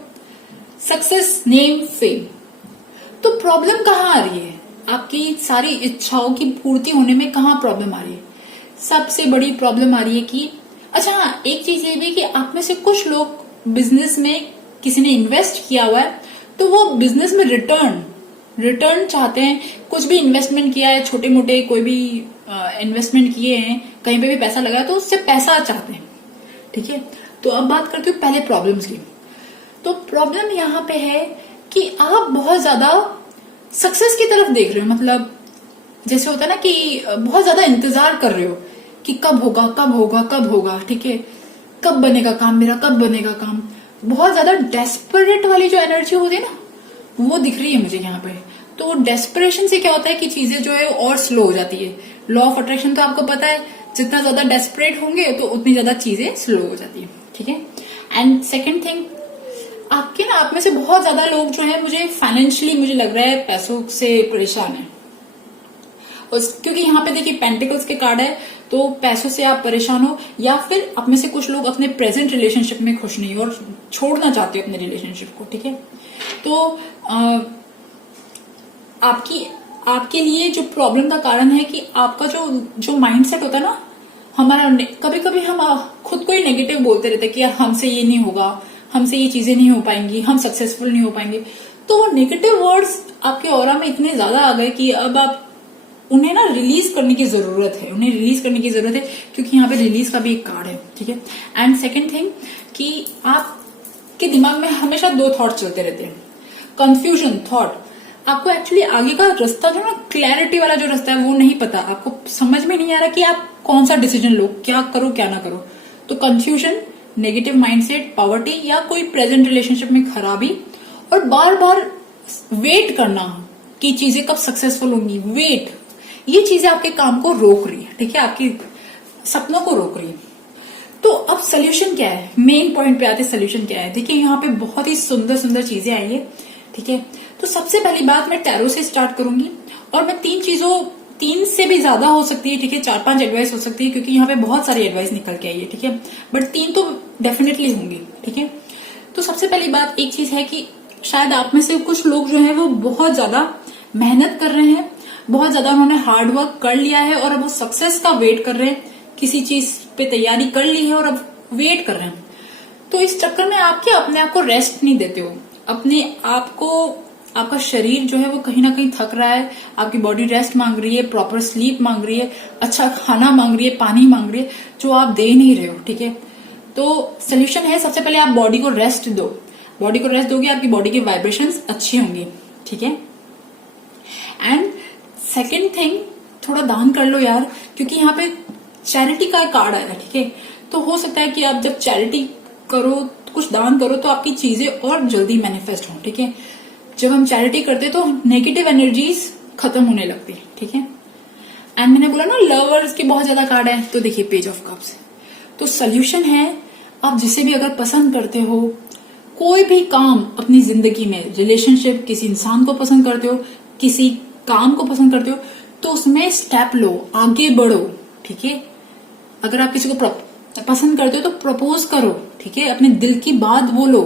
सक्सेस, नेम, फेम। तो प्रॉब्लम कहाँ आ रही है? आपकी सारी इच्छाओं की पूर्ति होने में कहाँ प्रॉब्लम आ रही है? सबसे बड़ी प्रॉब्लम आ रही है कि, अच्छा हाँ, एक चीज ये भी कि आप में से कुछ लोग बिजनेस में किसी ने इन्वेस्ट किया हुआ है, तो वो बिजनेस में रिटर्न चाहते हैं। कुछ भी इन्वेस्टमेंट किया है, छोटे मोटे कोई भी इन्वेस्टमेंट किए हैं, कहीं पे भी पैसा लगा है, तो उससे पैसा चाहते हैं, ठीक है। तो अब बात करती हूँ पहले प्रॉब्लम्स की। तो प्रॉब्लम यहाँ पे है कि आप बहुत ज्यादा सक्सेस की तरफ देख रहे हो, मतलब जैसे होता है ना कि बहुत ज्यादा इंतजार कर रहे हो कि कब होगा, ठीक है, कब बनेगा काम मेरा, कब बनेगा काम। बहुत ज्यादा डेस्परेट वाली जो एनर्जी होती है ना, वो दिख रही है मुझे यहाँ पे। तो डेस्परेशन से क्या होता है कि चीजें जो है और स्लो हो जाती है। लॉ ऑफ अट्रैक्शन तो आपको पता है, जितना ज्यादा डेस्परेट होंगे तो उतनी ज्यादा चीजें स्लो हो जाती है, ठीक है। एंड सेकेंड थिंग, आपके ना, आप में से बहुत ज्यादा लोग जो है, मुझे फाइनेंशियली मुझे लग रहा है पैसों से परेशान है, क्योंकि यहाँ पे देखिए पेंटिकल्स के कार्ड है, तो पैसों से आप परेशान हो, या फिर आप में से कुछ लोग अपने प्रेजेंट रिलेशनशिप में खुश नहीं हो और छोड़ना चाहते हो अपने रिलेशनशिप को, ठीक है। तो आपके लिए जो प्रॉब्लम का कारण है कि आपका जो माइंडसेट होता है ना, हमारा कभी कभी हम खुद को ही नेगेटिव बोलते रहते हैं कि हमसे ये नहीं होगा, हमसे ये चीजें नहीं हो पाएंगी, हम सक्सेसफुल नहीं हो पाएंगे। तो वो नेगेटिव वर्ड्स आपके ऑरा में इतने ज्यादा आ गए कि अब आप उन्हें ना रिलीज करने की जरूरत है, क्योंकि यहाँ पे रिलीज का भी एक कार्ड है, ठीक है। एंड सेकेंड थिंग कि आपके दिमाग में हमेशा 2 थॉट चलते रहते हैं, कंफ्यूजन थॉट। आपको एक्चुअली आगे का रास्ता जो ना, क्लैरिटी वाला जो रास्ता है वो नहीं पता, आपको समझ में नहीं आ रहा कि आप कौन सा डिसीजन लो, क्या करो क्या ना करो। तो कंफ्यूजन, नेगेटिव माइंडसेट, पॉवर्टी, या कोई प्रेजेंट रिलेशनशिप में खराबी, और बार बार वेट करना कि चीजें कब सक्सेसफुल होंगी, वेट, ये चीजें आपके काम को रोक रही है, ठीक है, आपकी सपनों को रोक रही है। तो अब सोल्यूशन क्या है? मेन पॉइंट पे आते हैं, सोल्यूशन क्या है। देखिए यहाँ पे बहुत ही सुंदर सुंदर चीजें आई है, ठीक है। तो सबसे पहली बात मैं टैरो से स्टार्ट करूंगी, और मैं 3 से भी ज्यादा हो सकती है, ठीक है, 4-5 एडवाइस हो सकती है, क्योंकि यहाँ पे बहुत सारी एडवाइस निकल के आई है, ठीक है, बट 3 तो डेफिनेटली होंगी, ठीक है। तो सबसे पहली बात एक चीज है कि शायद आप में से कुछ लोग जो है वो बहुत ज्यादा मेहनत कर रहे हैं, बहुत ज्यादा उन्होंने हार्ड वर्क कर लिया है, और अब वो सक्सेस का वेट कर रहे हैं, किसी चीज पे तैयारी कर ली है और अब वेट कर रहे हैं। तो इस चक्कर में आप क्या अपने आप को रेस्ट नहीं देते हो, अपने आप को, आपका शरीर जो है वो कहीं ना कहीं थक रहा है, आपकी बॉडी रेस्ट मांग रही है, प्रॉपर स्लीप मांग रही है, अच्छा खाना मांग रही है, पानी मांग रही है, जो आप दे नहीं रहे हो, ठीक है। तो सोल्यूशन है, सबसे पहले आप बॉडी को रेस्ट दो, बॉडी को रेस्ट दोगे, आपकी बॉडी की वाइब्रेशंस अच्छी होंगी, ठीक है। एंड सेकेंड थिंग, थोड़ा दान कर लो यार, क्योंकि यहाँ पे चैरिटी का कार्ड आया, ठीक है। तो हो सकता है कि आप जब चैरिटी करो, कुछ दान करो, तो आपकी चीजें और जल्दी मैनिफेस्ट हो, ठीक है। जब हम चैरिटी करते तो नेगेटिव एनर्जीज खत्म होने लगती है, ठीक है। एंड मैंने बोला ना लवर्स के बहुत ज्यादा कार्ड है, तो देखिए पेज ऑफ कप्स। तो सोल्यूशन है, आप जिसे भी अगर पसंद करते हो, कोई भी काम अपनी जिंदगी में, रिलेशनशिप, किसी इंसान को पसंद करते हो, किसी काम को पसंद करते हो, तो उसमें स्टेप लो, आगे बढ़ो, ठीक है। अगर आप किसी को पसंद करते हो तो प्रपोज करो, ठीक है, अपने दिल की बात बोलो,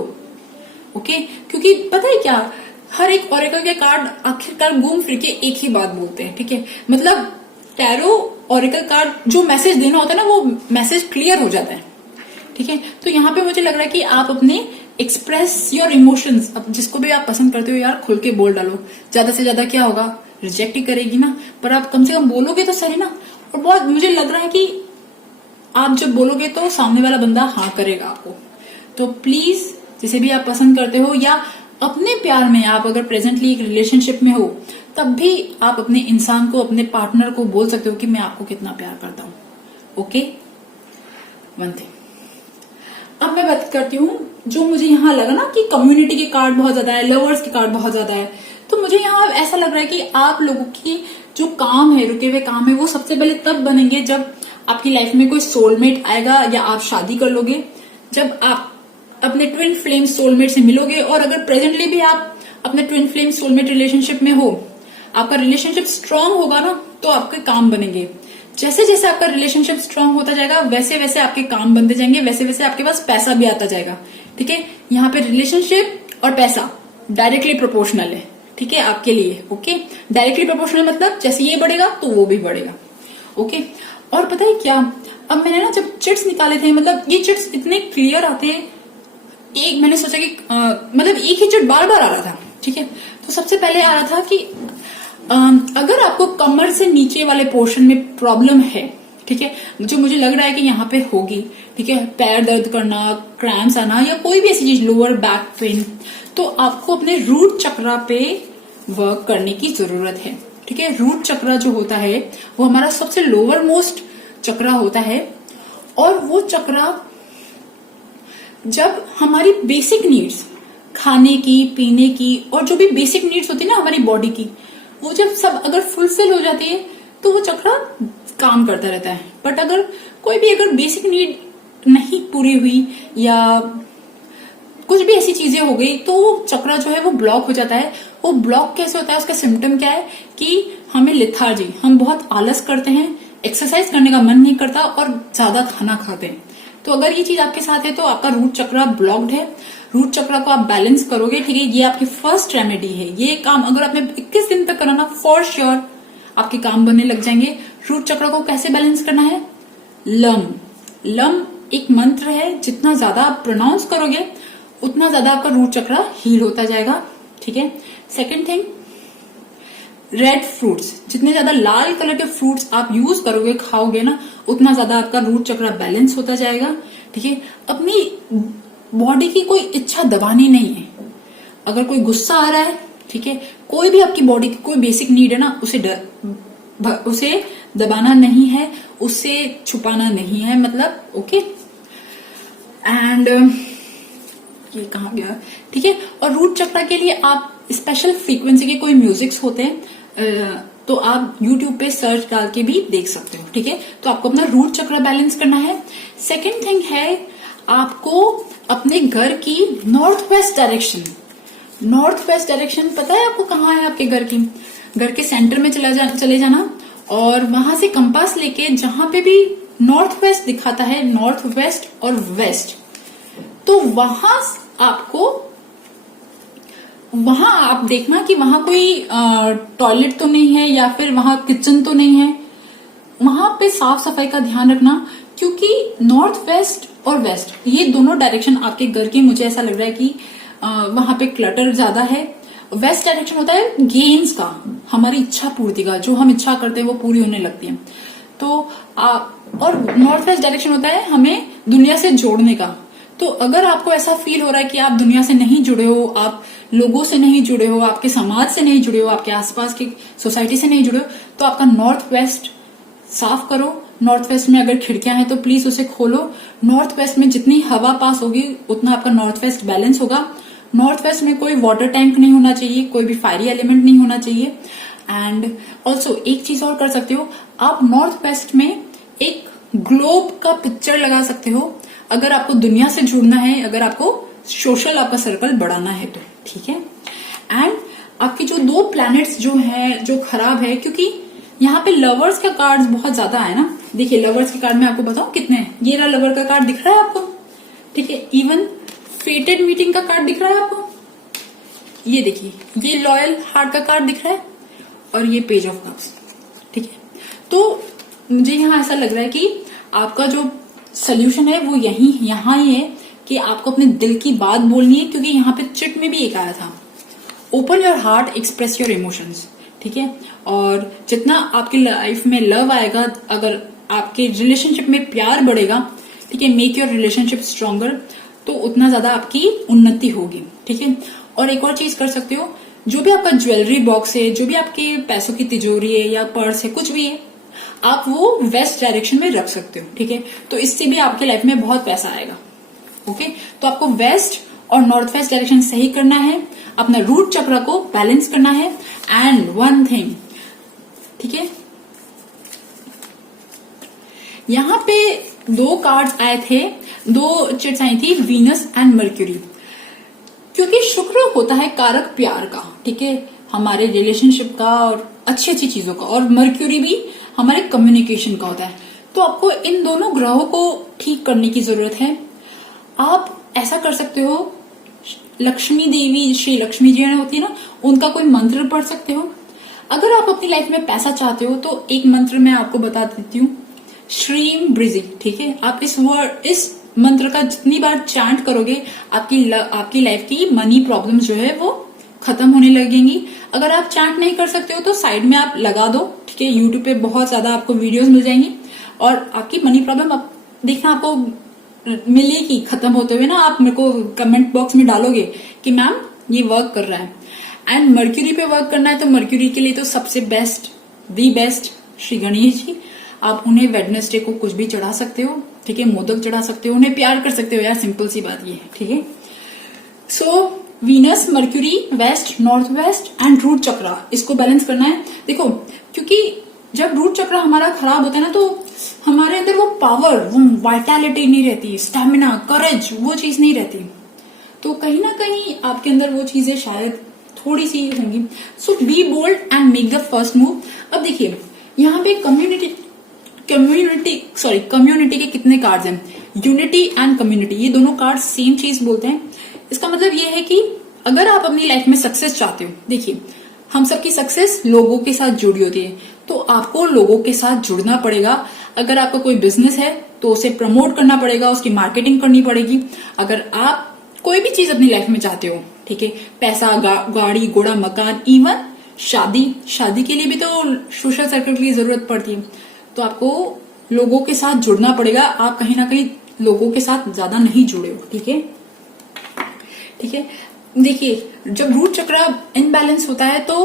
ओके। क्योंकि पता है क्या, हर एक ऑरेकल के कार्ड आखिरकार घूम फिर के एक ही बात बोलते हैं, ठीक है। मतलब टैरो ऑरेकल कार्ड जो मैसेज देना होता है ना, वो मैसेज क्लियर हो जाता है, ठीक है। तो यहाँ पे मुझे लग रहा है कि आप अपने एक्सप्रेस योर इमोशंस। अब जिसको भी आप पसंद करते हो यार खुल के बोल डालो, ज्यादा से ज्यादा क्या होगा, रिजेक्ट ही करेगी ना, पर आप कम से कम बोलोगे तो सही ना। और बहुत मुझे लग रहा है कि आप जब बोलोगे तो सामने वाला बंदा हाँ करेगा आपको। तो प्लीज जिसे भी आप पसंद करते हो या अपने प्यार में आप अगर प्रेजेंटली एक रिलेशनशिप में हो, तब भी आप अपने इंसान को, अपने पार्टनर को बोल सकते हो कि मैं आपको कितना प्यार करता हूं। Okay, one thing. अब मैं बात करती हूँ जो मुझे यहाँ लगा ना कि कम्युनिटी के कार्ड बहुत ज्यादा है, लवर्स के कार्ड बहुत ज्यादा है, तो मुझे यहाँ ऐसा लग रहा है कि आप लोगों की जो काम है, रुके हुए काम है, वो सबसे पहले तब बनेंगे जब आपकी लाइफ में कोई सोलमेट आएगा या आप शादी कर लोगे, जब आप अपने ट्विन फ्लेम सोलमेट से मिलोगे। और अगर प्रेजेंटली भी आप अपने ट्विन फ्लेम सोलमेट रिलेशनशिप में हो, आपका रिलेशनशिप स्ट्रांग होगा ना, तो आपके काम बनेंगे। जैसे जैसे आपका रिलेशनशिप स्ट्रांग होता जाएगा, वैसे वैसे आपके काम बनते जाएंगे, वैसे वैसे आपके पास पैसा भी आता जाएगा। ठीक है, यहाँ पे रिलेशनशिप और पैसा डायरेक्टली प्रोपोर्शनल है। ठीक है, आपके लिए। ओके, डायरेक्टली प्रोपोर्शनल मतलब जैसे ये बढ़ेगा तो वो भी बढ़ेगा। ओके, और पता है क्या, अब मैंने ना जब चिट्स निकाले थे, मतलब ये चिट्स इतने क्लियर आते हैं, एक मैंने सोचा कि मतलब एक ही चिट बार बार आ रहा था। ठीक है, तो सबसे पहले आ रहा था कि अगर आपको कमर से नीचे वाले पोर्शन में प्रॉब्लम है, ठीक है, जो मुझे लग रहा है कि यहाँ पे होगी, ठीक है, पैर दर्द करना, क्रैम्स आना या कोई भी ऐसी चीज, लोअर बैक पेन, तो आपको अपने रूट चक्रा पे वर्क करने की जरूरत है। ठीक है, रूट चक्रा जो होता है वो हमारा सबसे लोअर मोस्ट चक्रा होता है, और वो चक्रा जब हमारी बेसिक नीड्स, खाने की, पीने की और जो भी बेसिक नीड्स होती है ना हमारी बॉडी की, वो जब सब अगर फुलफिल हो जाती है तो वो चक्रा काम करता रहता है। बट अगर कोई भी अगर बेसिक नीड नहीं पूरी हुई या कुछ भी ऐसी चीजें हो गई, तो वो चक्रा जो है वो ब्लॉक हो जाता है। वो ब्लॉक कैसे होता है, उसका सिम्टम क्या है कि हमें लिथार्जी, हम बहुत आलस करते हैं, एक्सरसाइज करने का मन नहीं करता और ज्यादा खाना खाते हैं। तो अगर ये चीज आपके साथ है तो आपका रूट चक्रा ब्लॉक्ड है। रूट चक्रा को आप बैलेंस करोगे, ठीक है, ये आपकी फर्स्ट रेमेडी है। ये काम अगर आपने 21 दिन तक कराना, फॉर श्योर आपके काम बनने लग जाएंगे। रूट चक्रा को कैसे बैलेंस करना है, लम एक मंत्र है, जितना ज्यादा आप प्रोनाउंस करोगे उतना ज्यादा आपका रूट चक्रा हील होता जाएगा। ठीक है, सेकेंड थिंग, रेड फ्रूट्स, जितने ज्यादा लाल कलर के फ्रूट्स आप यूज करोगे, खाओगे ना, उतना ज्यादा आपका रूट चक्रा बैलेंस होता जाएगा। ठीक है, अपनी बॉडी की कोई इच्छा दबानी नहीं है। अगर कोई गुस्सा आ रहा है, ठीक है, कोई भी आपकी बॉडी की कोई बेसिक नीड है ना, उसे दबाना नहीं है, उसे छुपाना नहीं है, मतलब ओके। एंड ये कहाँ गया, ठीक है। और रूट चक्रा के लिए आप स्पेशल फ्रीक्वेंसी के कोई म्यूजिक्स होते हैं, तो आप YouTube पे सर्च डाल के भी देख सकते हो। ठीक है, तो आपको अपना रूट चक्रा बैलेंस करना है। सेकेंड थिंग है, आपको अपने घर की नॉर्थ वेस्ट डायरेक्शन पता है आपको कहाँ है आपके घर की, घर के सेंटर में चले जाना और वहां से कंपास लेके जहां पे भी नॉर्थ वेस्ट दिखाता है, नॉर्थ वेस्ट और वेस्ट, तो वहां आप देखना कि वहां कोई टॉयलेट तो नहीं है या फिर वहां किचन तो नहीं है। वहां पे साफ सफाई का ध्यान रखना, क्योंकि नॉर्थ वेस्ट और वेस्ट ये दोनों डायरेक्शन आपके घर के, मुझे ऐसा लग रहा है कि वहां पे क्लटर ज्यादा है। वेस्ट डायरेक्शन होता है गेन्स का, हमारी इच्छा पूर्ति का, जो हम इच्छा करते हैं वो पूरी होने लगती है। तो और नॉर्थ वेस्ट डायरेक्शन होता है हमें दुनिया से जोड़ने का। तो अगर आपको ऐसा फील हो रहा है कि आप दुनिया से नहीं जुड़े हो, आप लोगों से नहीं जुड़े हो, आपके समाज से नहीं जुड़े हो, आपके आसपास की सोसाइटी से नहीं जुड़े हो, तो आपका नॉर्थ वेस्ट साफ करो। नॉर्थ वेस्ट में अगर खिड़कियां हैं तो प्लीज उसे खोलो। नॉर्थ वेस्ट में जितनी हवा पास होगी उतना आपका नॉर्थ वेस्ट बैलेंस होगा। नॉर्थ वेस्ट में कोई वाटर टैंक नहीं होना चाहिए, कोई भी फायरी एलिमेंट नहीं होना चाहिए। एंड ऑल्सो एक चीज और कर सकते हो, आप नॉर्थ वेस्ट में एक ग्लोब का पिक्चर लगा सकते हो, अगर आपको दुनिया से जुड़ना है, अगर आपको सोशल आपका सर्कल बढ़ाना है तो। ठीक है, एंड आपकी जो 2 प्लैनेट्स जो है जो खराब है, क्योंकि यहाँ पे लवर्स का कार्ड बहुत ज्यादा है ना। देखिए लवर्स के कार्ड मैं आपको बताऊं कितने हैं। ये रहा लवर का कार्ड, दिख रहा है आपको, ठीक है। इवन फेटेड मीटिंग का कार्ड दिख रहा है आपको, ये देखिए, ये लॉयल हार्ट का कार्ड दिख रहा है, और ये पेज ऑफ कप्स। ठीक है, तो मुझे यहाँ ऐसा लग रहा है कि आपका जो सोल्यूशन है वो यहाँ ही है कि आपको अपने दिल की बात बोलनी है, क्योंकि यहाँ पे चिट में भी एक आया था, open your heart, express your emotions. ठीक है, और जितना आपकी लाइफ में लव आएगा, अगर आपके रिलेशनशिप में प्यार बढ़ेगा, ठीक है, मेक योर रिलेशनशिप स्ट्रॉन्गर, तो उतना ज्यादा आपकी उन्नति होगी। ठीक है, और एक और चीज कर सकते हो, जो भी आपका ज्वेलरी बॉक्स है, जो भी आपके पैसों की तिजोरी है या पर्स है, कुछ भी है, आप वो वेस्ट डायरेक्शन में रख सकते हो। ठीक है, तो इससे भी आपके लाइफ में बहुत पैसा आएगा। ओके, तो आपको वेस्ट और नॉर्थ वेस्ट डायरेक्शन सही करना है, अपना रूट चक्र को बैलेंस करना है। एंड वन थिंग, ठीक है, यहां पे 2 कार्ड्स आए थे, 2 चिट्स आई थी, वीनस एंड मर्क्यूरी, क्योंकि शुक्र होता है कारक प्यार का, ठीक है, हमारे रिलेशनशिप का और अच्छी अच्छी चीजों का, और मर्क्यूरी भी हमारे कम्युनिकेशन का होता है। तो आपको इन दोनों ग्रहों को ठीक करने की जरूरत है। आप ऐसा कर सकते हो, लक्ष्मी देवी, श्री लक्ष्मी जी होती है ना, उनका कोई मंत्र पढ़ सकते हो। अगर आप अपनी लाइफ में पैसा चाहते हो तो एक मंत्र मैं आपको बता देती हूँ, श्रीम ब्रिजी। ठीक है, आप इस मंत्र का जितनी बार चैंट करोगे, आपकी लाइफ की मनी प्रॉब्लम जो है वो खत्म होने लगेंगी। अगर आप चैंट नहीं कर सकते हो तो साइड में आप लगा दो। ठीक है, यूट्यूब पे बहुत ज्यादा आपको वीडियोस मिल जाएंगी, और आपकी मनी प्रॉब्लम देखना आपको मिलेगी खत्म होते हुए ना। आप मेरे को कमेंट बॉक्स में डालोगे कि मैम ये वर्क कर रहा है। एंड मर्क्यूरी पे वर्क करना है, तो मर्क्यूरी के लिए तो सबसे दी बेस्ट श्री गणेश जी। आप उन्हें वेडनेसडे को कुछ भी चढ़ा सकते हो। ठीक है, मोदक चढ़ा सकते हो, उन्हें प्यार कर सकते हो यार, सिंपल सी बात ये है। ठीक है, so Venus, Mercury, west, north west and root chakra, इसको बैलेंस करना है। देखो, क्योंकि जब रूट चक्र हमारा खराब होता है ना, तो हमारे अंदर वो पावर, वो वाइटैलिटी नहीं रहती, स्टैमिना, करेज, वो चीज नहीं रहती। तो कहीं ना कहीं आपके अंदर वो चीजें शायद थोड़ी सी होंगी। So be bold and make the first move. अब देखिए, यहाँ पे कम्युनिटी के कितने कार्ड्स हैं, यूनिटी एंड कम्युनिटी, ये दोनों कार्ड सेम चीज बोलते हैं। इसका मतलब ये है कि अगर आप अपनी लाइफ में सक्सेस चाहते हो, देखिए हम सबकी सक्सेस लोगों के साथ जुड़ी होती है, तो आपको लोगों के साथ जुड़ना पड़ेगा। अगर आपका कोई बिजनेस है तो उसे प्रमोट करना पड़ेगा, उसकी मार्केटिंग करनी पड़ेगी। अगर आप कोई भी चीज अपनी लाइफ में चाहते हो, ठीक है, पैसा, गाड़ी घोड़ा, मकान, इवन शादी के लिए भी तो सोशल सर्कल की जरूरत पड़ती है। तो आपको लोगों के साथ जुड़ना पड़ेगा। आप कहीं ना कहीं लोगों के साथ ज्यादा नहीं जुड़े हो। ठीक है, ठीक है, देखिए जब रूट चक्र इनबैलेंस होता है तो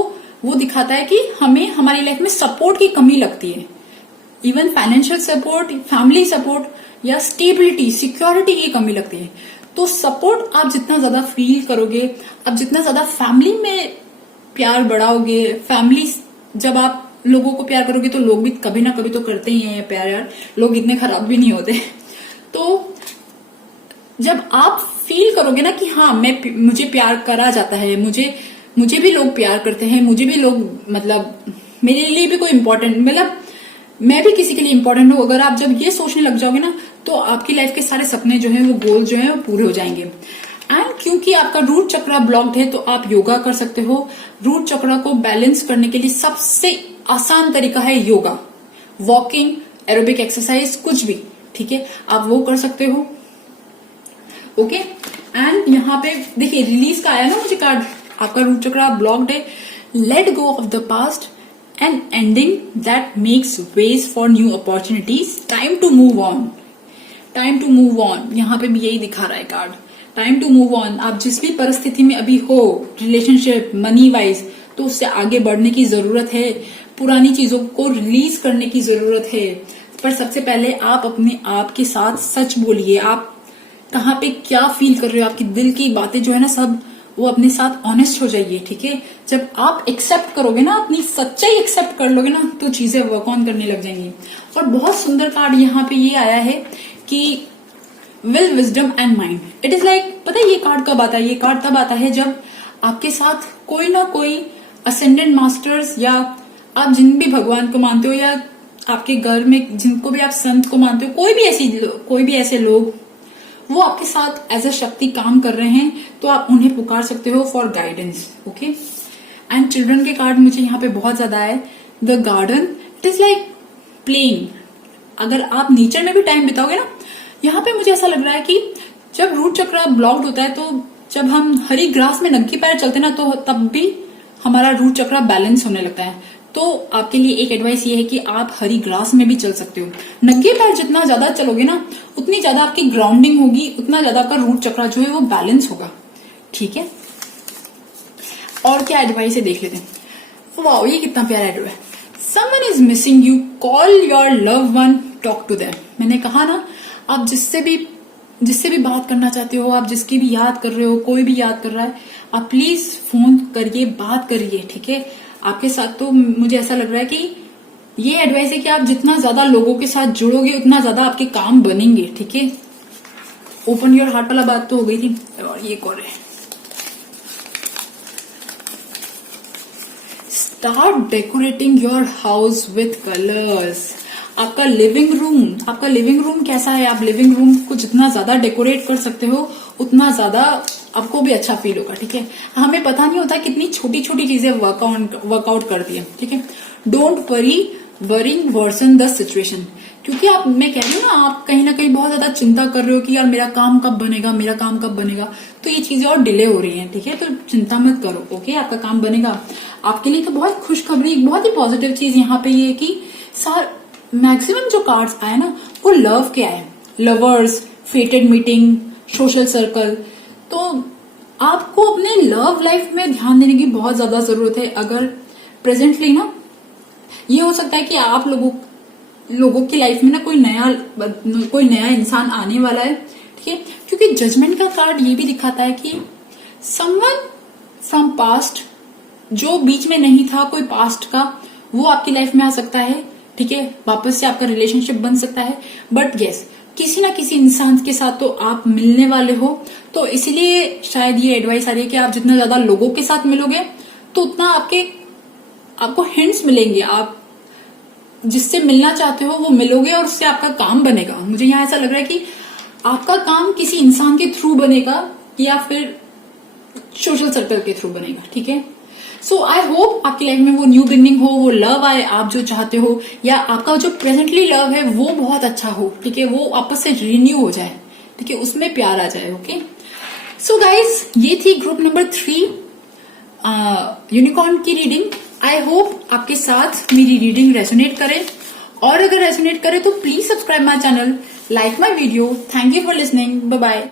वो दिखाता है कि हमें हमारी लाइफ में सपोर्ट की कमी लगती है। Even financial support, family support या स्टेबिलिटी, सिक्योरिटी की कमी लगती है। तो सपोर्ट आप जितना ज्यादा फील करोगे, आप जितना ज्यादा फैमिली में प्यार बढ़ाओगे, फैमिली, जब आप लोगों को प्यार करोगे तो लोग भी कभी ना कभी तो करते ही हैं प्यार यार, लोग इतने खराब भी नहीं होते। तो जब आप फील करोगे ना कि हाँ मुझे प्यार करा जाता है, मुझे भी लोग प्यार करते हैं, मुझे भी लोग, मतलब मेरे लिए भी कोई इम्पोर्टेंट, मतलब मैं भी किसी के लिए इम्पोर्टेंट हूँ, अगर आप जब ये सोचने लग जाओगे ना, तो आपकी लाइफ के सारे सपने जो है, वो गोल जो है, वो पूरे हो जाएंगे। एंड क्योंकि आपका रूट चक्र ब्लॉक्ड है, तो आप योगा कर सकते हो। रूट चक्र को बैलेंस करने के लिए सबसे आसान तरीका है योगा, वॉकिंग, एरोबिक एक्सरसाइज, कुछ भी। ठीक है, आप वो कर सकते हो। ओके, एंड यहाँ पे देखिए रिलीज का आया ना मुझे कार्ड, आपका रूट चक्र ब्लॉक्ड है। Let go of the past and ending that makes ways for new opportunities, time to move on, time to move on. यहाँ पे भी यही दिखा रहा है card, time to move on. आप जिस भी परिस्थिति में अभी हो, रिलेशनशिप, मनी वाइज, तो उससे आगे बढ़ने की जरूरत है। पुरानी चीजों को रिलीज करने की जरूरत है। पर सबसे पहले आप अपने आप के साथ सच बोलिए, आप कहाँ पे क्या फील कर रहे हो, आपकी दिल की बातें जो है ना, सब वो अपने साथ ऑनेस्ट हो जाइए। ठीक है, जब आप एक्सेप्ट करोगे ना, अपनी सच्चाई एक्सेप्ट कर लोगे ना, तो चीजें वर्क ऑन करने लग जाएंगी। और बहुत सुंदर कार्ड यहाँ पे ये आया है कि will, wisdom and mind. It is like, पता है ये कार्ड कब आता है? ये कार्ड तब आता है जब आपके साथ कोई ना कोई असेंडेंट मास्टर्स, या आप जिन भी भगवान को मानते हो, या आपके घर में जिनको भी आप संत को मानते हो, कोई भी ऐसे लोग, वो आपके साथ एज अ शक्ति काम कर रहे हैं, तो आप उन्हें पुकार सकते हो for guidance. Okay, and children के कार्ड मुझे यहाँ पे बहुत ज्यादा है। The garden, it is like playing. अगर आप नेचर में भी टाइम बिताओगे ना, यहाँ पे मुझे ऐसा लग रहा है कि जब रूट चक्र ब्लॉक्ड होता है तो जब हम हरी ग्रास में नंगे पैर चलते ना तो तब भी हमारा रूट चक्र बैलेंस होने लगता है। तो आपके लिए एक एडवाइस ये है कि आप हरी ग्रास में भी चल सकते हो। नंगे पैर जितना ज्यादा चलोगे ना उतनी ज्यादा आपकी ग्राउंडिंग होगी, उतना ज्यादा आपका रूट चक्र जो है वो बैलेंस होगा। ठीक है, और क्या एडवाइस है देख लेते हैं। वाओ, ये कितना प्यारा एडवाइस है। Someone is missing you, call your loved one, talk to them। मैंने कहा ना, आप जिससे भी बात करना चाहते हो, आप जिसकी भी याद कर रहे हो, कोई भी याद कर रहा है, आप प्लीज फोन करिए, बात करिए। ठीक है, आपके साथ तो मुझे ऐसा लग रहा है कि ये एडवाइस है कि आप जितना ज्यादा लोगों के साथ जुड़ोगे उतना ज्यादा आपके काम बनेंगे। ठीक है, ओपन योर हार्ट वाला बात तो हो गई थी, और ये कौन है। Start decorating your house with colours. आपका लिविंग रूम कैसा है? आप लिविंग रूम को जितना ज्यादा डेकोरेट कर सकते हो उतना ज्यादा आपको भी अच्छा फील होगा। ठीक है, हमें पता नहीं होता कितनी छोटी छोटी चीजें वर्कआउट करती है। ठीक है, don't worrying worsen the situation. क्योंकि मैं कह रही हूँ ना, आप कहीं ना कहीं बहुत ज्यादा चिंता कर रहे हो कि यार मेरा काम कब बनेगा, तो ये चीजें और डिले हो रही हैं। ठीक है, तो चिंता मत करो। ओके, आपका काम बनेगा। आपके लिए तो बहुत खुशखबरी, बहुत ही पॉजिटिव चीज यहाँ पे ये है कि मैक्सिमम जो कार्ड्स आए ना वो लव के आए। Lovers, फेटेड meeting, social circle. तो आपको अपने लव लाइफ में ध्यान देने की बहुत ज्यादा जरूरत है। अगर प्रेजेंटली ना, ये हो सकता है कि आप लोगों की लाइफ में ना कोई नया इंसान आने वाला है। ठीक है, क्योंकि जजमेंट का कार्ड ये भी दिखाता है कि समवन फ्रॉम पास्ट, जो बीच में नहीं था, कोई पास्ट का, वो आपकी लाइफ में आ सकता है। ठीक है, वापस से आपका रिलेशनशिप बन सकता है। बट यस, किसी ना किसी इंसान के साथ तो आप मिलने वाले हो। तो इसलिए शायद ये एडवाइस आ रही है कि आप जितना ज्यादा लोगों के साथ मिलोगे तो उतना आपको हिंट्स मिलेंगे। आप जिससे मिलना चाहते हो वो मिलोगे और उससे आपका काम बनेगा। मुझे यहाँ ऐसा लग रहा है कि आपका काम किसी इंसान के थ्रू बनेगा या फिर सोशल सर्कल के थ्रू बनेगा। ठीक है, सो आई होप आपकी लाइफ में वो न्यू बिगनिंग हो, वो लव आए आप जो चाहते हो, या आपका जो प्रेजेंटली लव है वो बहुत अच्छा हो। ठीक है, वो आपस से रिन्यू हो जाए। ठीक है, उसमें प्यार आ जाए। ओके, सो गाइज, ये थी ग्रुप नंबर 3 यूनिकॉर्न की रीडिंग। आई होप आपके साथ मेरी रीडिंग रेजोनेट करे, और अगर रेजोनेट करे तो please subscribe my channel, like my video. Thank you for listening. Bye bye.